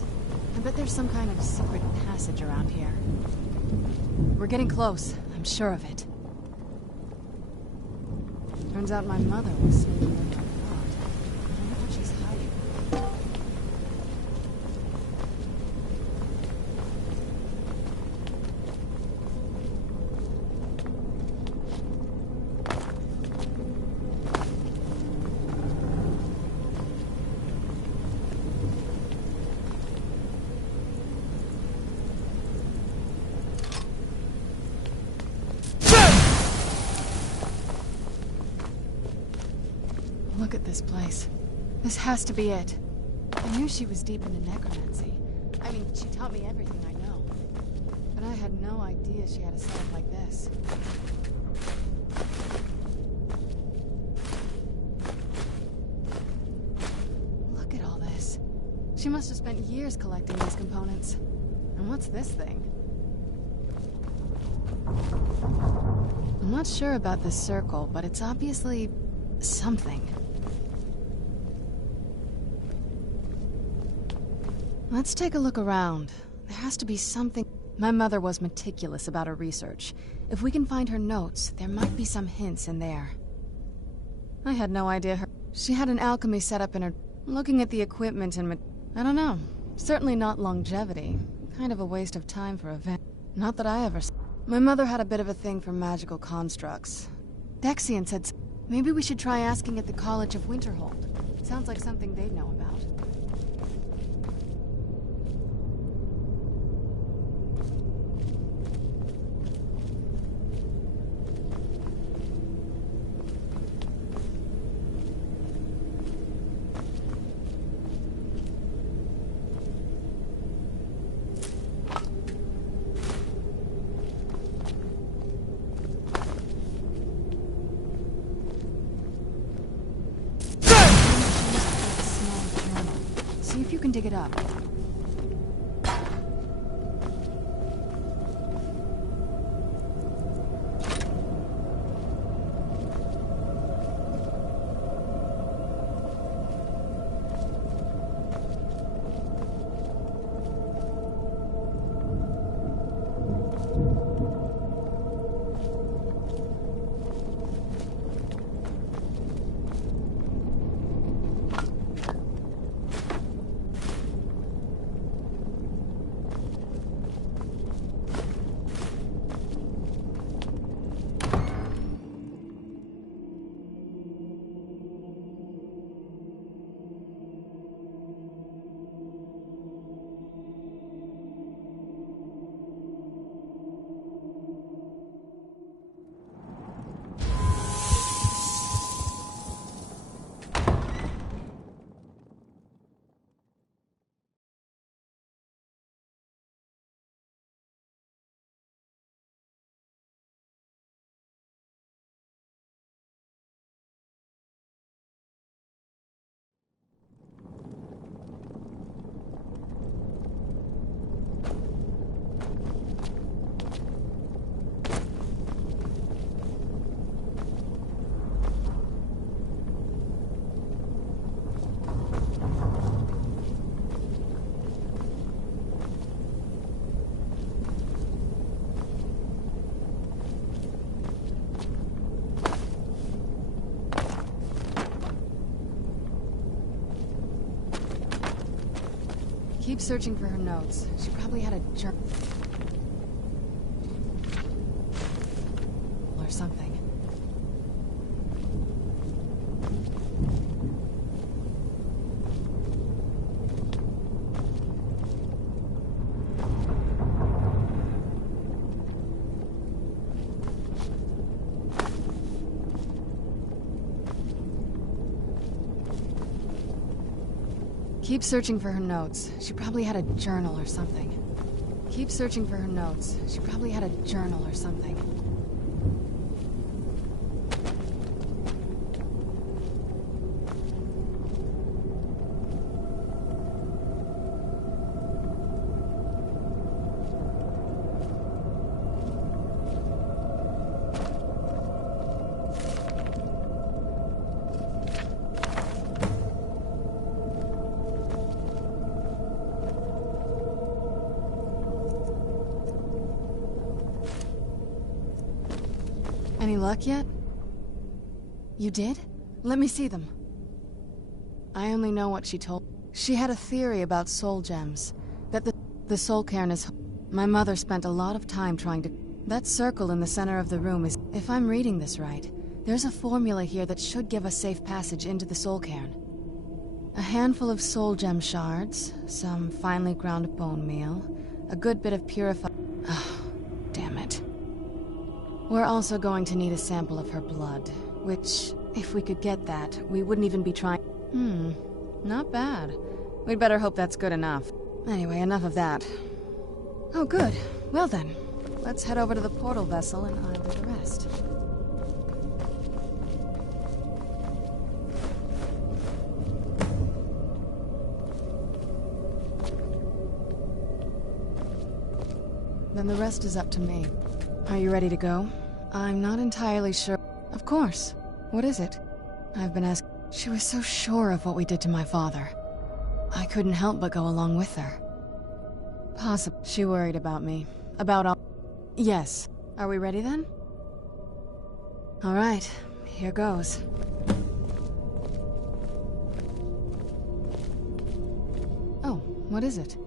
I bet there's some kind of secret passage around here. We're getting close, I'm sure of it. Turns out my mother was sleeping with my god. I wonder what she's hiding. Look at this place. This has to be it. I knew she was deep into necromancy. I mean, she taught me everything I know. But I had no idea she had a setup like this. Look at all this. She must have spent years collecting these components. And what's this thing? I'm not sure about this circle, but it's obviously something. Let's take a look around. There has to be something. My mother was meticulous about her research. If we can find her notes, there might be some hints in there. I had no idea she had an alchemy setup in her. Looking at the equipment and I don't know. Certainly not longevity. Kind of a waste of time for a vent. Not that I ever. My mother had a bit of a thing for magical constructs. Dexian said maybe we should try asking at the College of Winterhold. Sounds like something they'd know about. See if you can dig it up. Keep searching for her notes. She probably had a journal or something. Keep searching for her notes. She probably had a journal or something. Keep searching for her notes. She probably had a journal or something. Any luck yet? You did? Let me see them. I only know what she told. She had a theory about soul gems. That the soul cairn is... My mother spent a lot of time trying to... That circle in the center of the room is... If I'm reading this right, there's a formula here that should give us safe passage into the soul cairn. A handful of soul gem shards, some finely ground bone meal, a good bit of purified... Oh, damn it. We're also going to need a sample of her blood, which, if we could get that, we wouldn't even be trying... Not bad. We'd better hope that's good enough. Anyway, enough of that. Oh, good. Well then, let's head over to the portal vessel and I'll do the rest. Then the rest is up to me. Are you ready to go? I'm not entirely sure. Of course. What is it? I've been asked. She was so sure of what we did to my father. I couldn't help but go along with her. Possibly. She worried about me. About all... Yes. Are we ready then? All right. Here goes. Oh, what is it?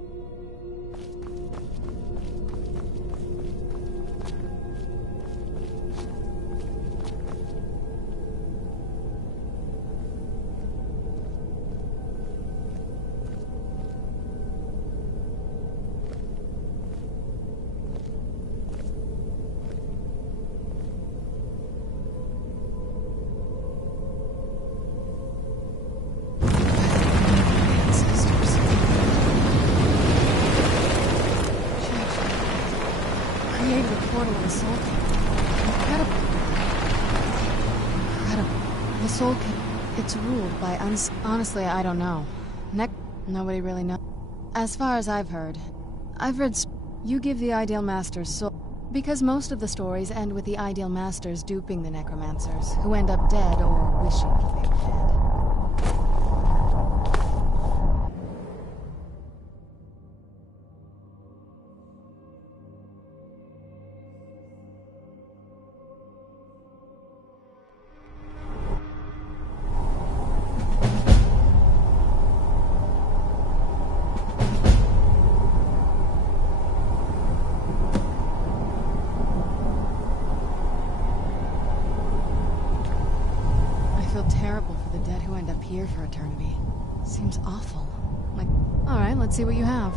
Honestly, I don't know. Nobody really knows. As far as I've heard you give the Ideal Masters soul. Because most of the stories end with the Ideal Masters duping the necromancers, who end up dead or wishing they were dead. Here for eternity. Seems awful. Like, alright, let's see what you have.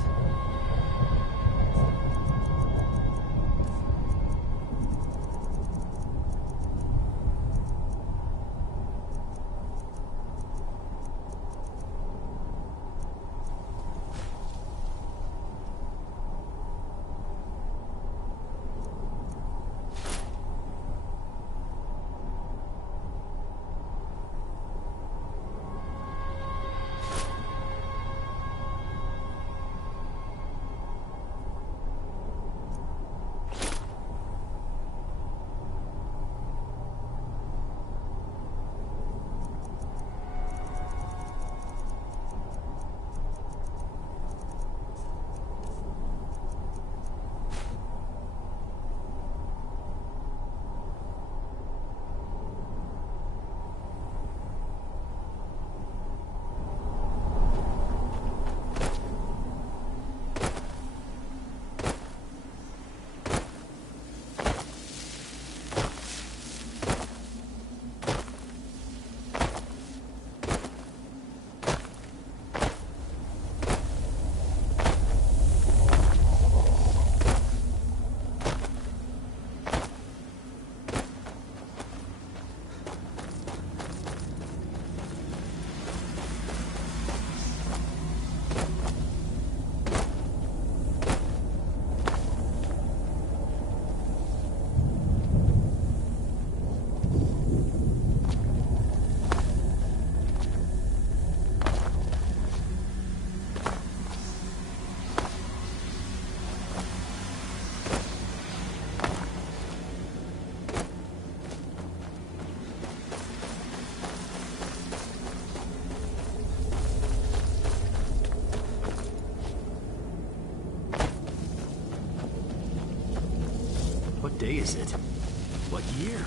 What day is it? What year?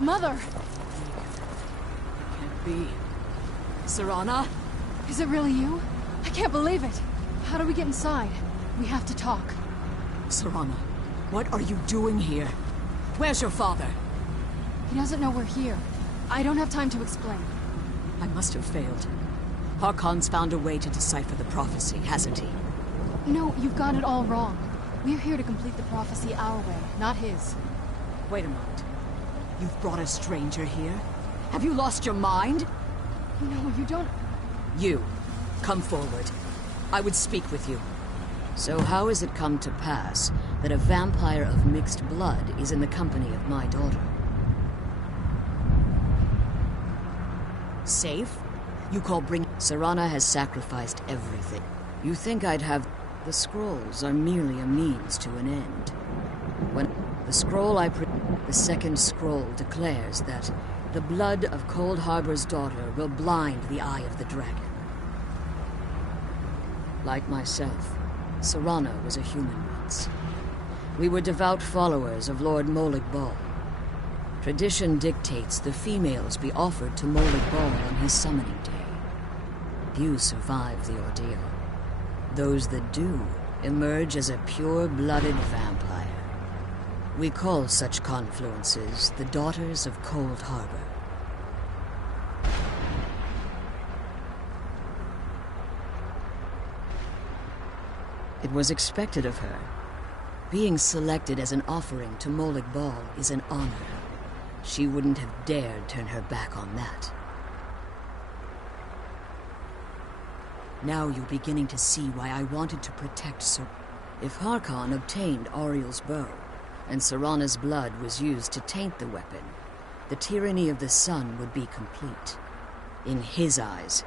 Mother! Can't be. Serana? Is it really you? I can't believe it. How do we get inside? We have to talk. Serana, what are you doing here? Where's your father? He doesn't know we're here. I don't have time to explain. I must have failed. Harkon's found a way to decipher the prophecy, hasn't he? No, you've got it all wrong. We're here to complete the prophecy our way, not his. Wait a moment. You've brought a stranger here? Have you lost your mind? No, you don't... You, come forward. I would speak with you. So how has it come to pass that a vampire of mixed blood is in the company of my daughter? Safe? You call bring... Serana has sacrificed everything. You think I'd have... The scrolls are merely a means to an end. When the scroll the second scroll declares that the blood of Cold Harbor's daughter will blind the eye of the dragon. Like myself, Serana was a human once. We were devout followers of Lord Molig Bal. Tradition dictates the females be offered to Molig Bal on his summoning day. Few survive the ordeal. Those that do emerge as a pure-blooded vampire. We call such confluences the Daughters of Cold Harbor. It was expected of her. Being selected as an offering to Molig Bal is an honor. She wouldn't have dared turn her back on that. Now you're beginning to see why I wanted to protect Ser... If Harkon obtained Auriel's bow, and Serana's blood was used to taint the weapon, the tyranny of the sun would be complete. In his eyes,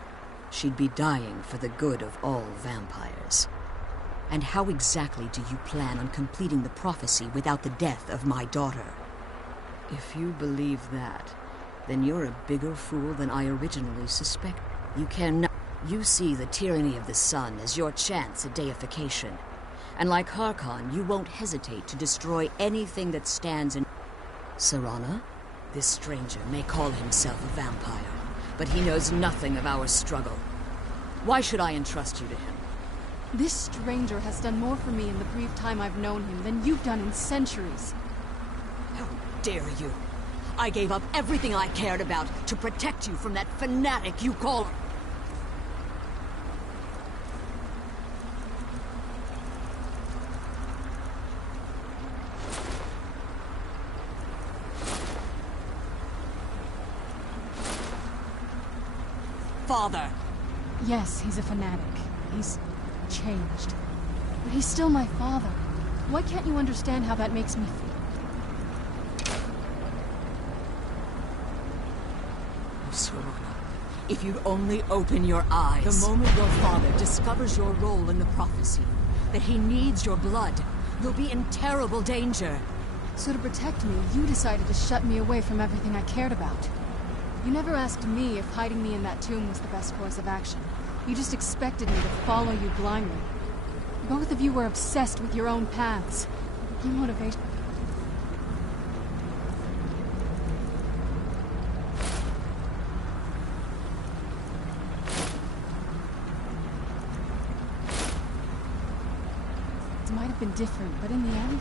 she'd be dying for the good of all vampires. And how exactly do you plan on completing the prophecy without the death of my daughter? If you believe that, then you're a bigger fool than I originally suspected. You cannot... You see the tyranny of the sun as your chance at deification. And like Harkon, you won't hesitate to destroy anything that stands in... Serana? This stranger may call himself a vampire, but he knows nothing of our struggle. Why should I entrust you to him? This stranger has done more for me in the brief time I've known him than you've done in centuries. How dare you! I gave up everything I cared about to protect you from that fanatic you call... Father! Yes, he's a fanatic. He's changed. But he's still my father. Why can't you understand how that makes me feel? Oh, Serana, if you'd only open your eyes... The moment your father discovers your role in the prophecy, that he needs your blood, you'll be in terrible danger. So to protect me, you decided to shut me away from everything I cared about. You never asked me if hiding me in that tomb was the best course of action. You just expected me to follow you blindly. Both of you were obsessed with your own paths. Your motivation... It might have been different, but in the end,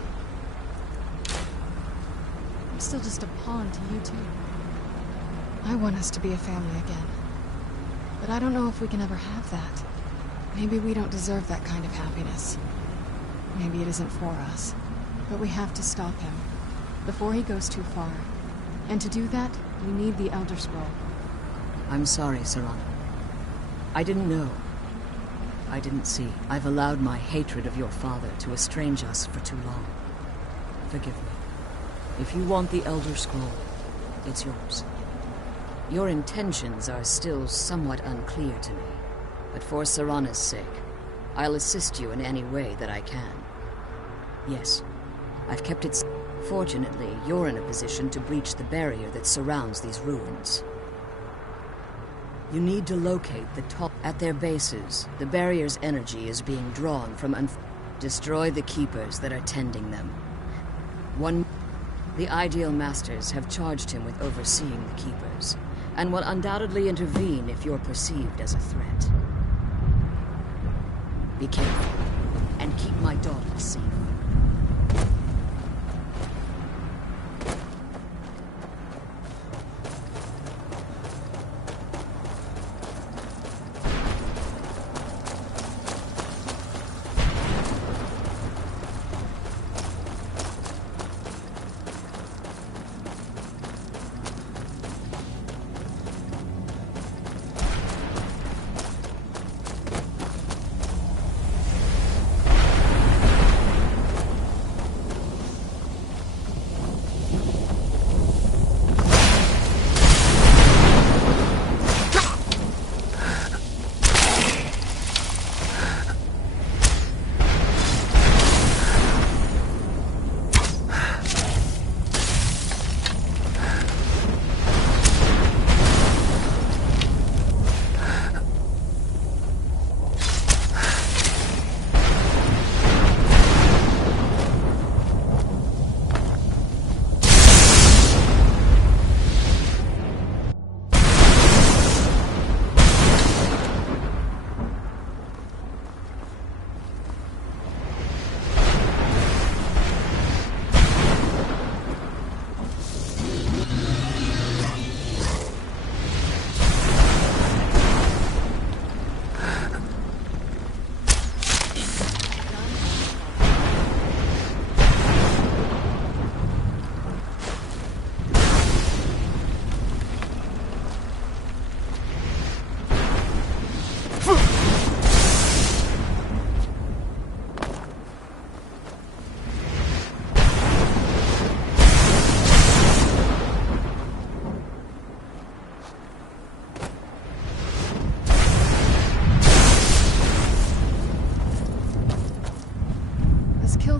still just a pawn to you two. I want us to be a family again. But I don't know if we can ever have that. Maybe we don't deserve that kind of happiness. Maybe it isn't for us. But we have to stop him, before he goes too far. And to do that, we need the Elder Scroll. I'm sorry, Serana. I didn't know. I didn't see. I've allowed my hatred of your father to estrange us for too long. Forgive me. If you want the Elder Scroll, it's yours. Your intentions are still somewhat unclear to me, but for Serana's sake, I'll assist you in any way that I can. Yes, I've kept it. Fortunately, you're in a position to breach the barrier that surrounds these ruins. You need to locate the top. At their bases, the barrier's energy is being drawn from destroy the keepers that are tending them. The Ideal Masters have charged him with overseeing the keepers, and will undoubtedly intervene if you're perceived as a threat. Be careful, and keep my daughter safe.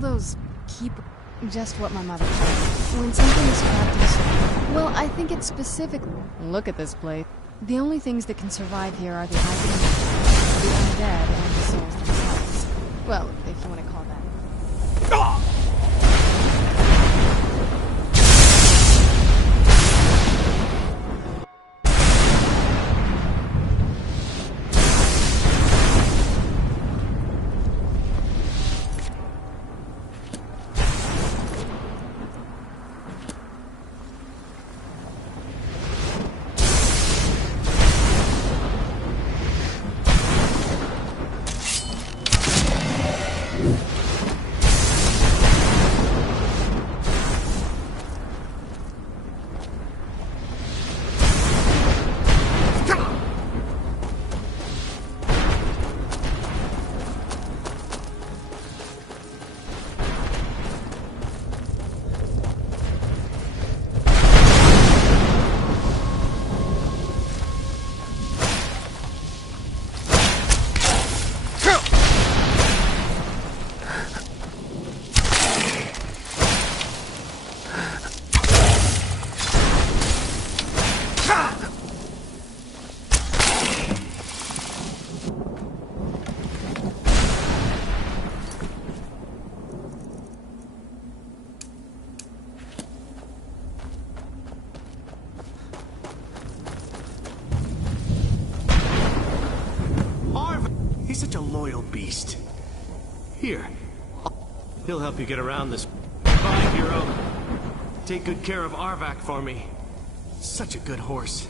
Those keep just what my mother said. When something is trapped in soil, well, I think it's specific. Look at this place. The only things that can survive here are the items, the undead, and the souls themselves. Well, if you want to call that. Such a loyal beast. Here. He'll help you get around this. Bye, hero. Take good care of Arvak for me. Such a good horse.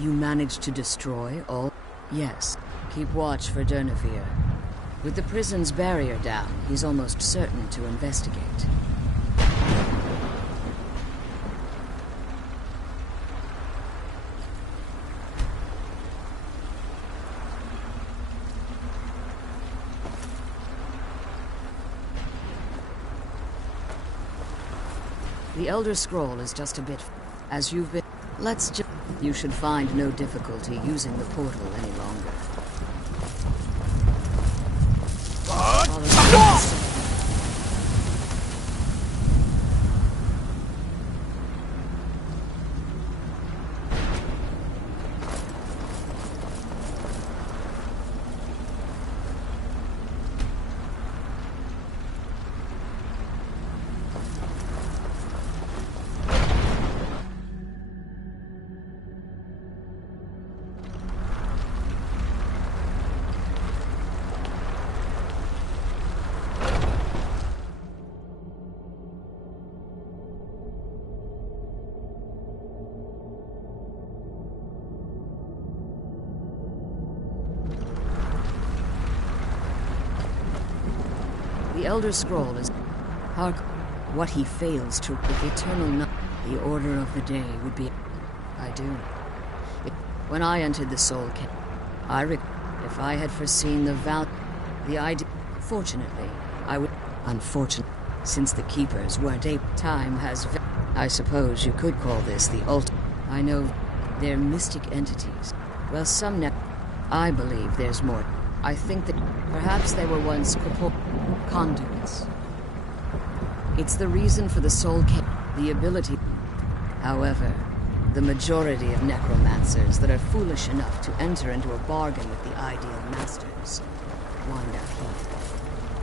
You managed to destroy all? Yes. Keep watch for Durnevere. With the prison's barrier down, he's almost certain to investigate. The Elder Scroll is just a bit... As you've been... Let's just... You should find no difficulty using the portal any longer. The Elder Scroll is... What he fails to... If eternal... The order of the day would be... I do. When I entered the Soul Cave, if I had foreseen the idea... Fortunately, I would... Unfortunately, since the Keepers weren't able... Time has... I suppose you could call this the I know they're mystic entities. Well, some I believe there's more. I think that perhaps they were once conduits. It's the reason for the Soul Cave, the ability. However, the majority of necromancers that are foolish enough to enter into a bargain with the ideal masters wind up here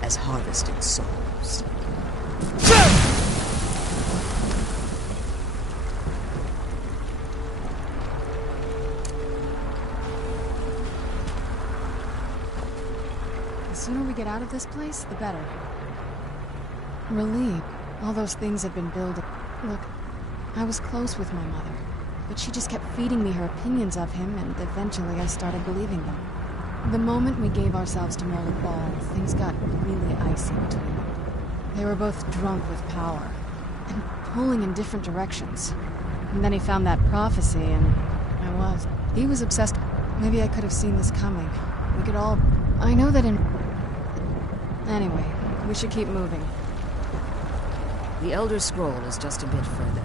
as harvested souls. The sooner we get out of this place, the better. Relieved. All those things have been building. Look, I was close with my mother, but she just kept feeding me her opinions of him, and eventually I started believing them. The moment we gave ourselves to Molded Ball, things got really icy between them. They were both drunk with power, and pulling in different directions. And then he found that prophecy, and He was obsessed. Maybe I could have seen this coming. We could all... I know that in... Anyway, we should keep moving. The Elder Scroll is just a bit further.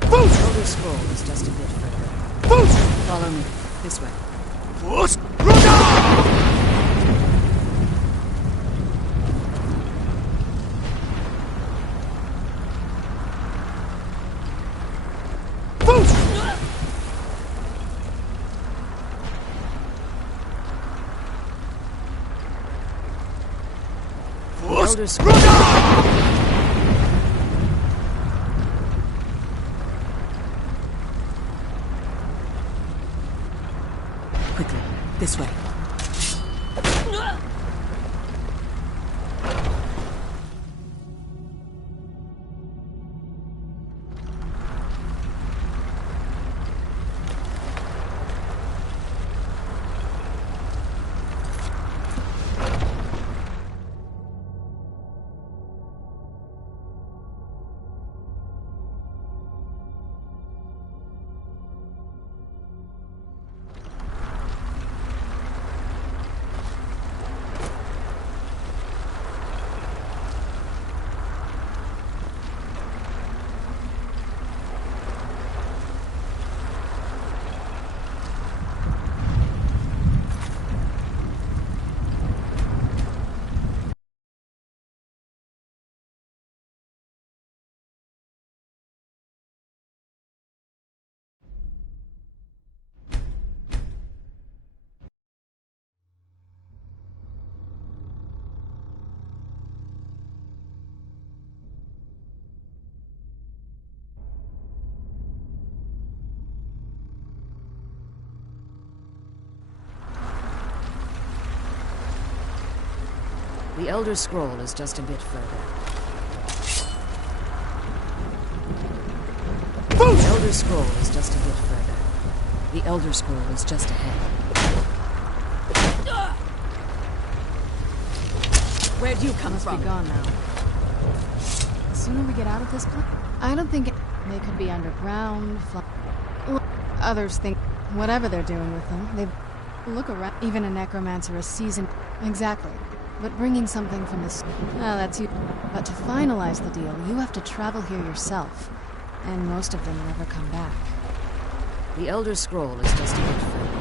The Elder Scroll is just a bit further. Follow me. This way. Elder Scroll. Quickly, this way. The Elder Scroll is just a bit further. The Elder Scroll is just a bit further. The Elder Scroll is just ahead. Where'd you come from? Must be gone now. The sooner we get out of this place... I don't think they could be underground, others think whatever they're doing with them, they look around. Even a necromancer is seasoned... Exactly. But bringing something from this... that's you. But to finalize the deal, you have to travel here yourself. And most of them never come back. The Elder Scroll is just a bit further.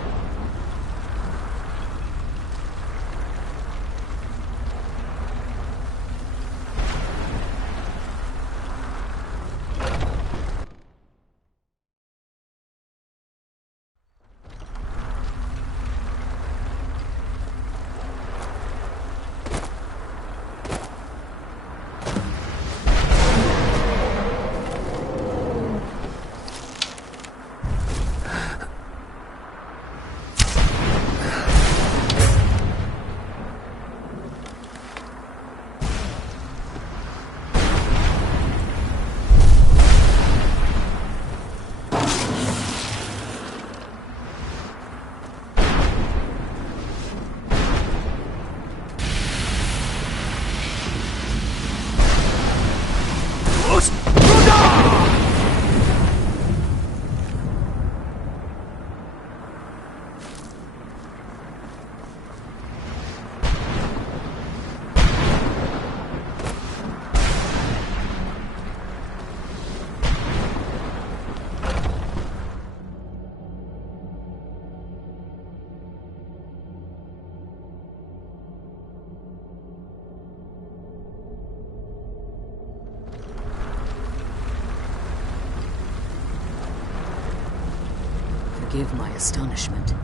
forgive my astonishment,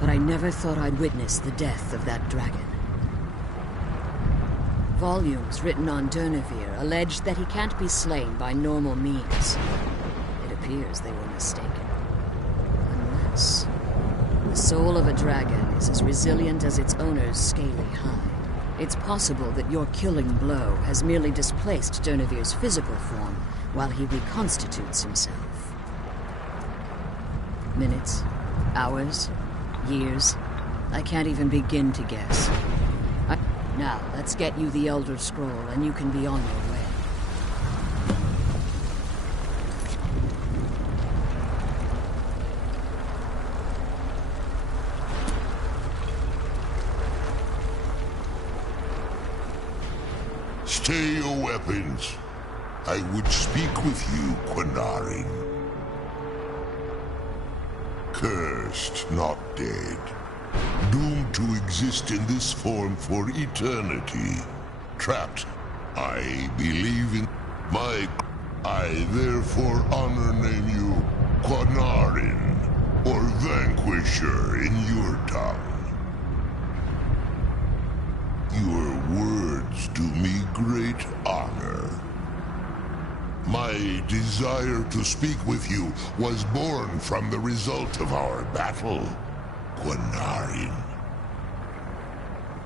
but I never thought I'd witness the death of that dragon. Volumes written on Durnevere allege that he can't be slain by normal means. It appears they were mistaken. Unless the soul of a dragon is as resilient as its owner's scaly hide. It's possible that your killing blow has merely displaced Durnevere's physical form while he reconstitutes himself. Minutes, hours, years, I can't even begin to guess. Now, let's get you the Elder Scroll and you can be on your way. Stay your weapons. I would speak with you, Quinarin. Cursed, not dead. Doomed to exist in this form for eternity. Trapped. I believe in my... I therefore honor name you Quinarin, or Vanquisher in your tongue. Your words do me great honor. My desire to speak with you was born from the result of our battle, Quinarin.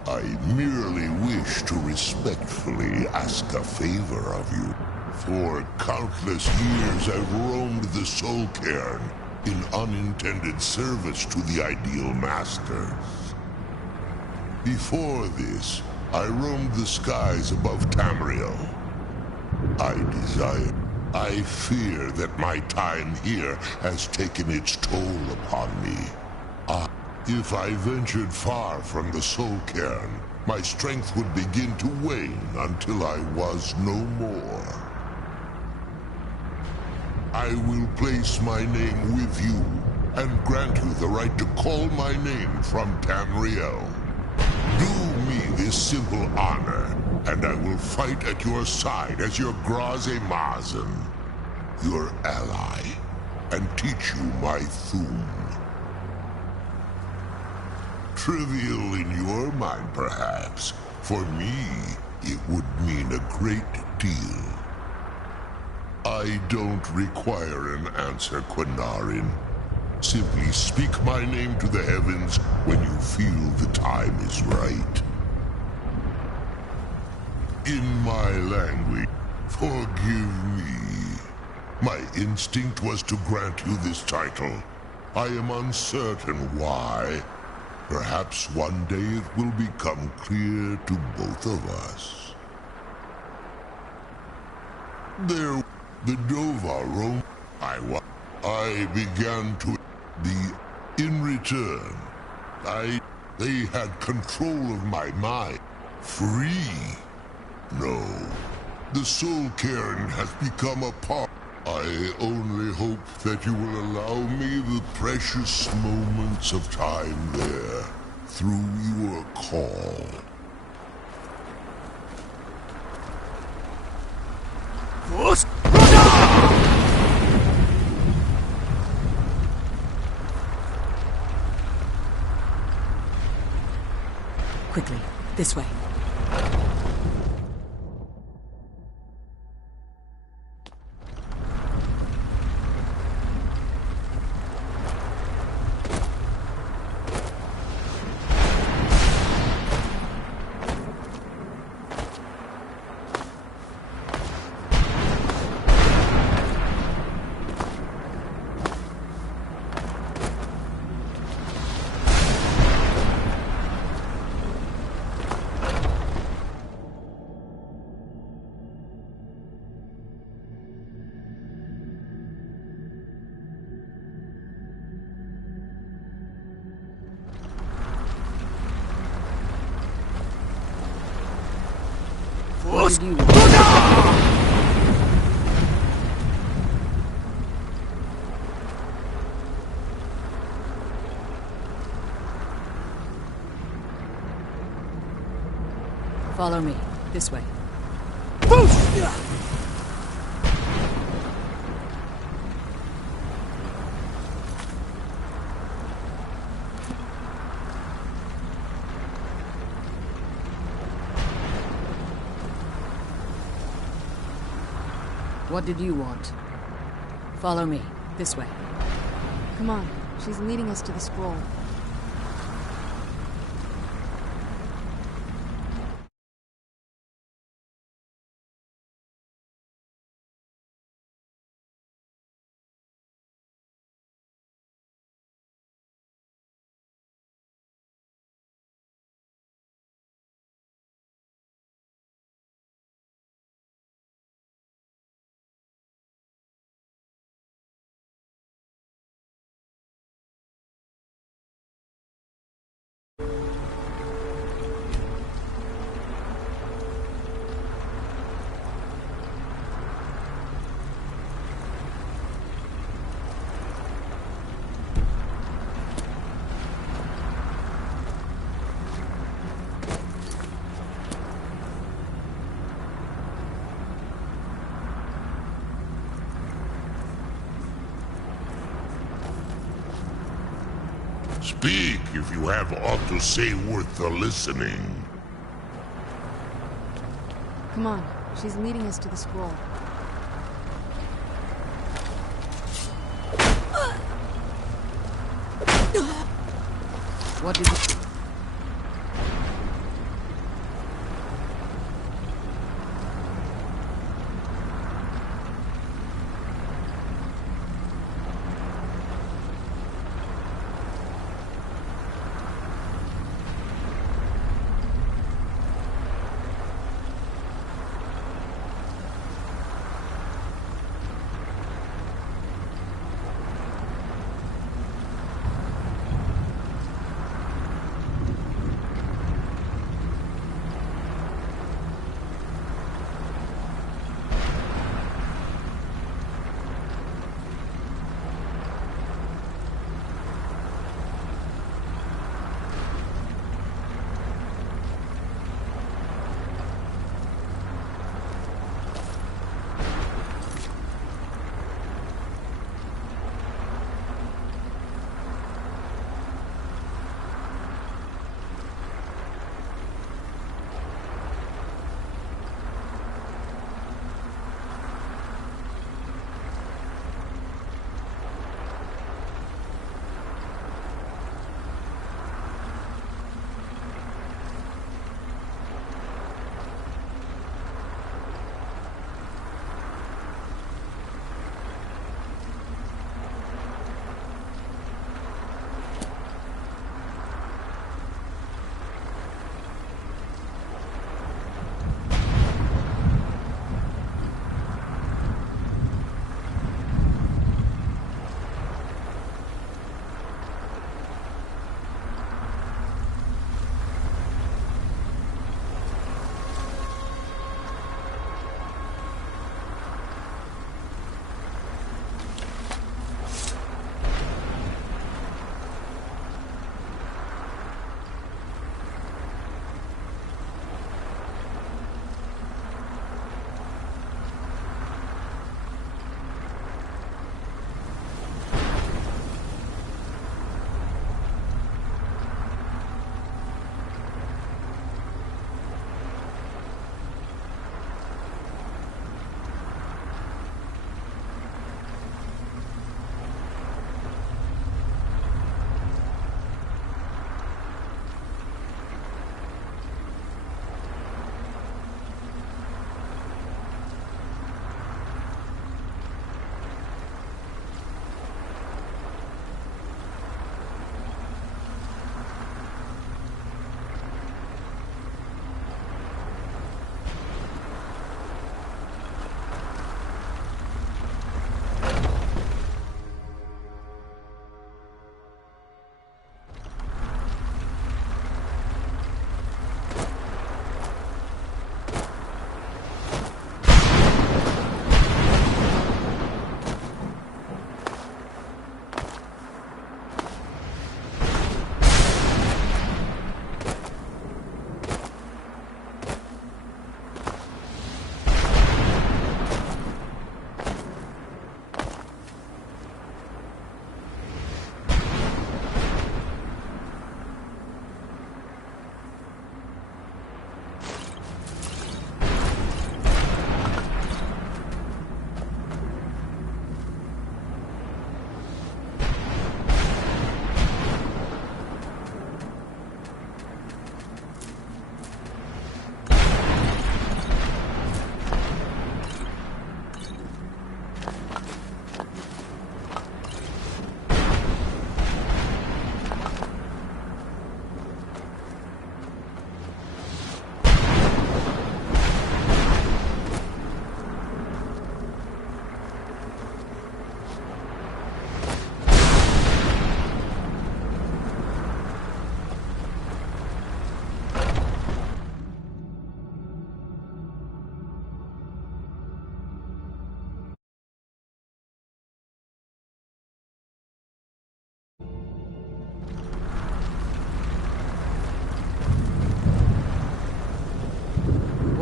I merely wish to respectfully ask a favor of you. For countless years I've roamed the Soul Cairn in unintended service to the Ideal Masters. Before this, I roamed the skies above Tamriel. I fear that my time here has taken its toll upon me. If I ventured far from the Soul Cairn, my strength would begin to wane until I was no more. I will place my name with you, and grant you the right to call my name from Tamriel. Do me this simple honor, and I will fight at your side as your Graze-Mazen, your ally, and teach you my Thum. Trivial in your mind, perhaps. For me, it would mean a great deal. I don't require an answer, Quinarin. Simply speak my name to the heavens when you feel the time is right. In my language, forgive me. My instinct was to grant you this title. I am uncertain why. Perhaps one day it will become clear to both of us. There, the Dova roamed. I began to... In return, they had control of my mind. Free. No. The Soul Cairn has become a part. I only hope that you will allow me the precious moments of time there, through your call. Quickly, this way. Follow me. This way. What did you want? Follow me. This way. Come on. She's leading us to the scroll. Speak if you have aught to say worth the listening. Come on. She's leading us to the scroll. What did you...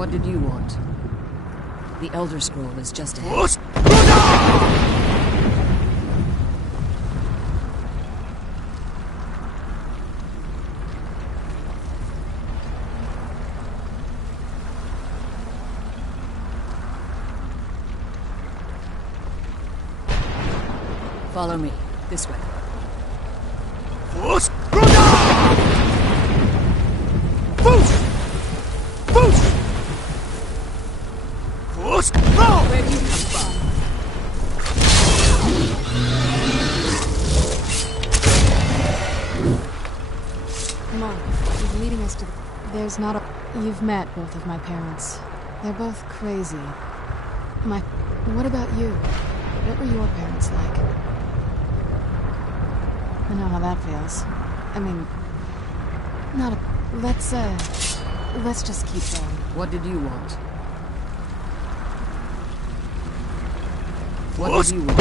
What did you want? The Elder Scroll is just ahead. Follow me. This way. Where do you come from? Come on, he's leading us to the... There's not a... You've met both of my parents. They're both crazy. What about you? What were your parents like? I know how that feels. I mean... Not a... Let's just keep going. What did you want? What did you want?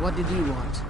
What did you want?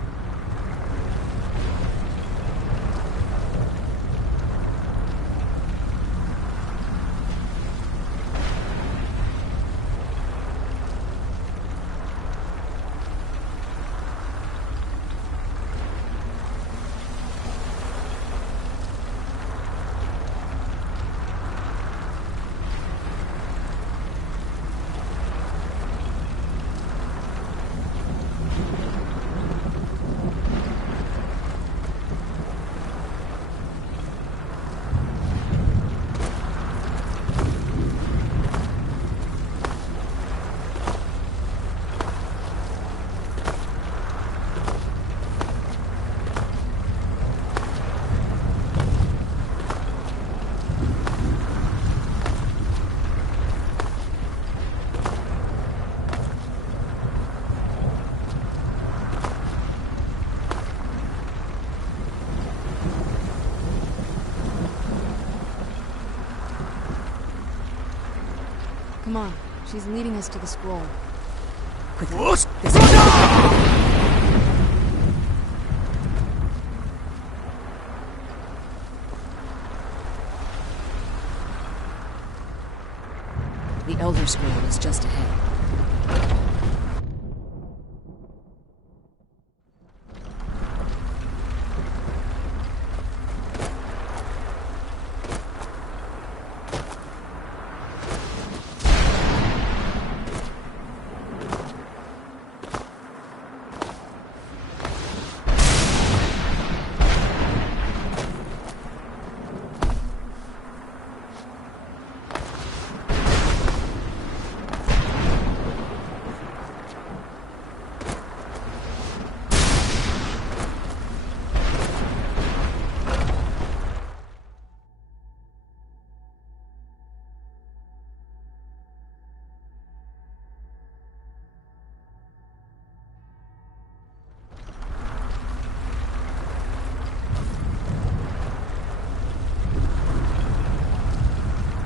Come on, she's leading us to the scroll. Quickly. The Elder Scroll is just ahead.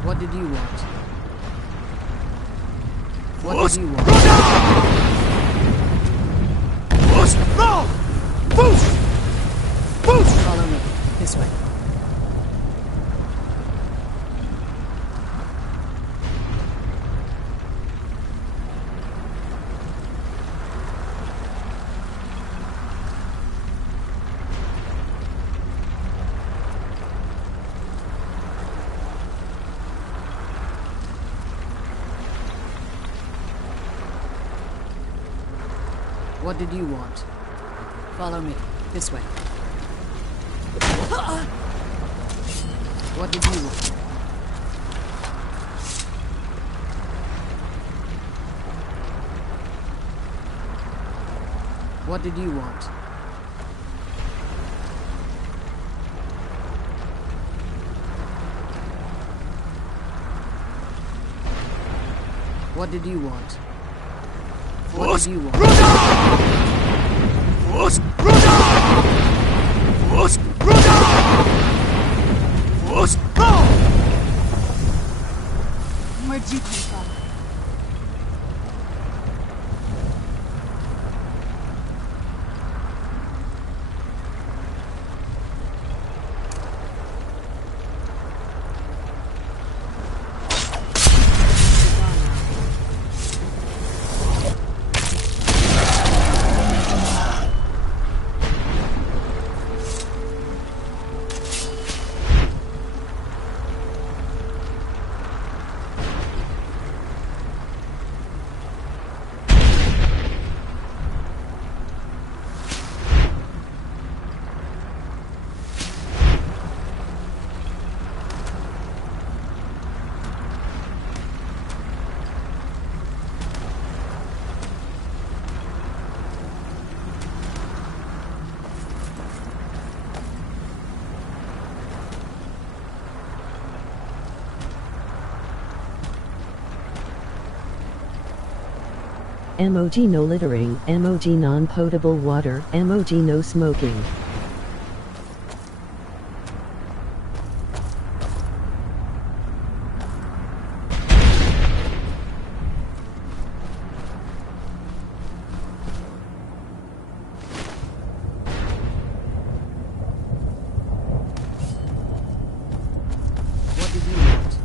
What did you want? What did you want? Follow me. This way. What did you want? Follow me. This way. What did you want? What did you want? What did you want? What did you want? Where'd you come from? MOG no littering, MOG non-potable water, MOG no smoking. What did you want?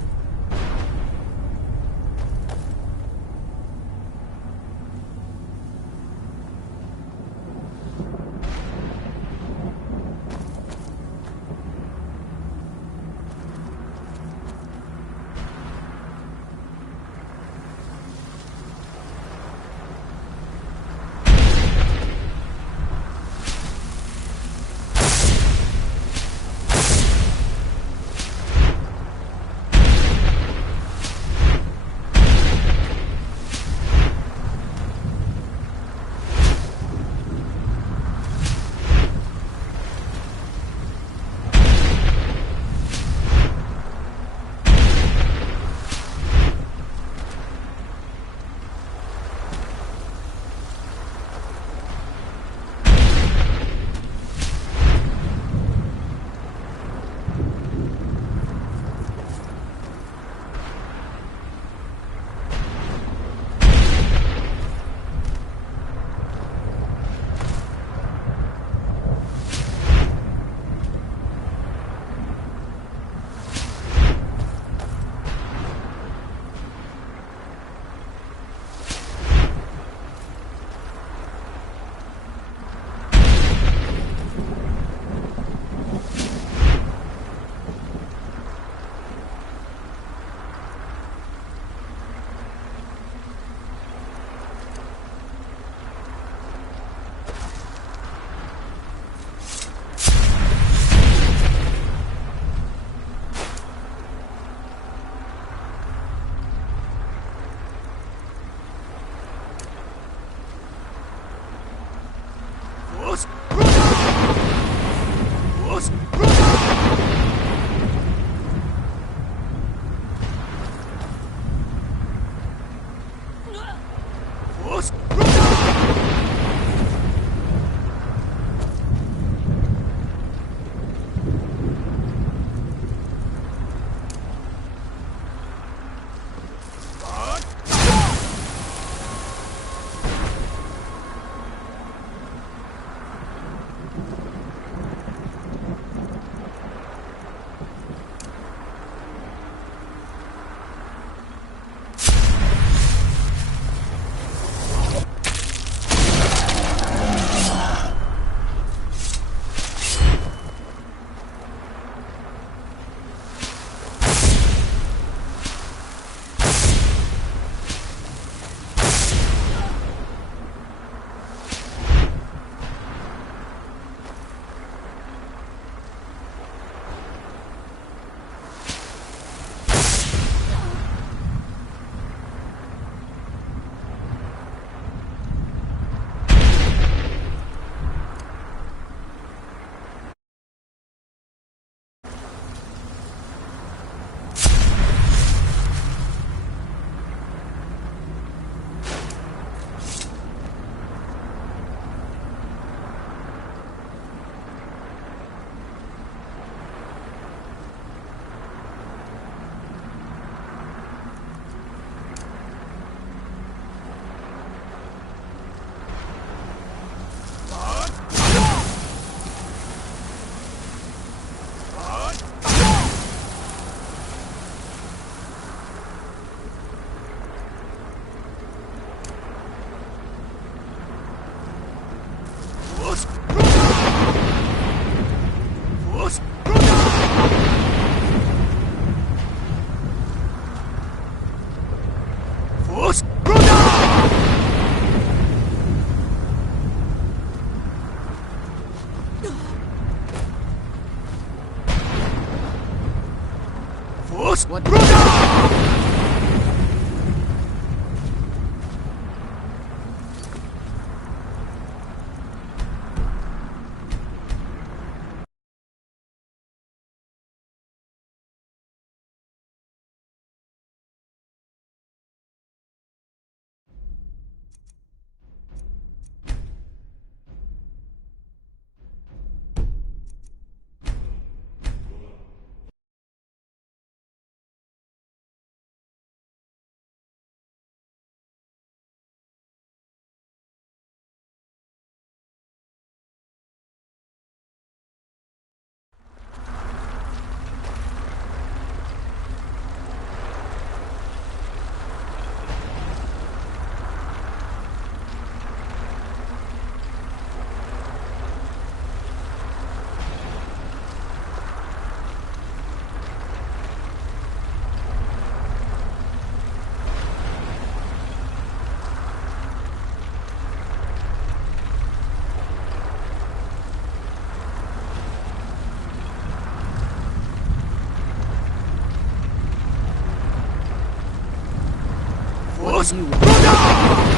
You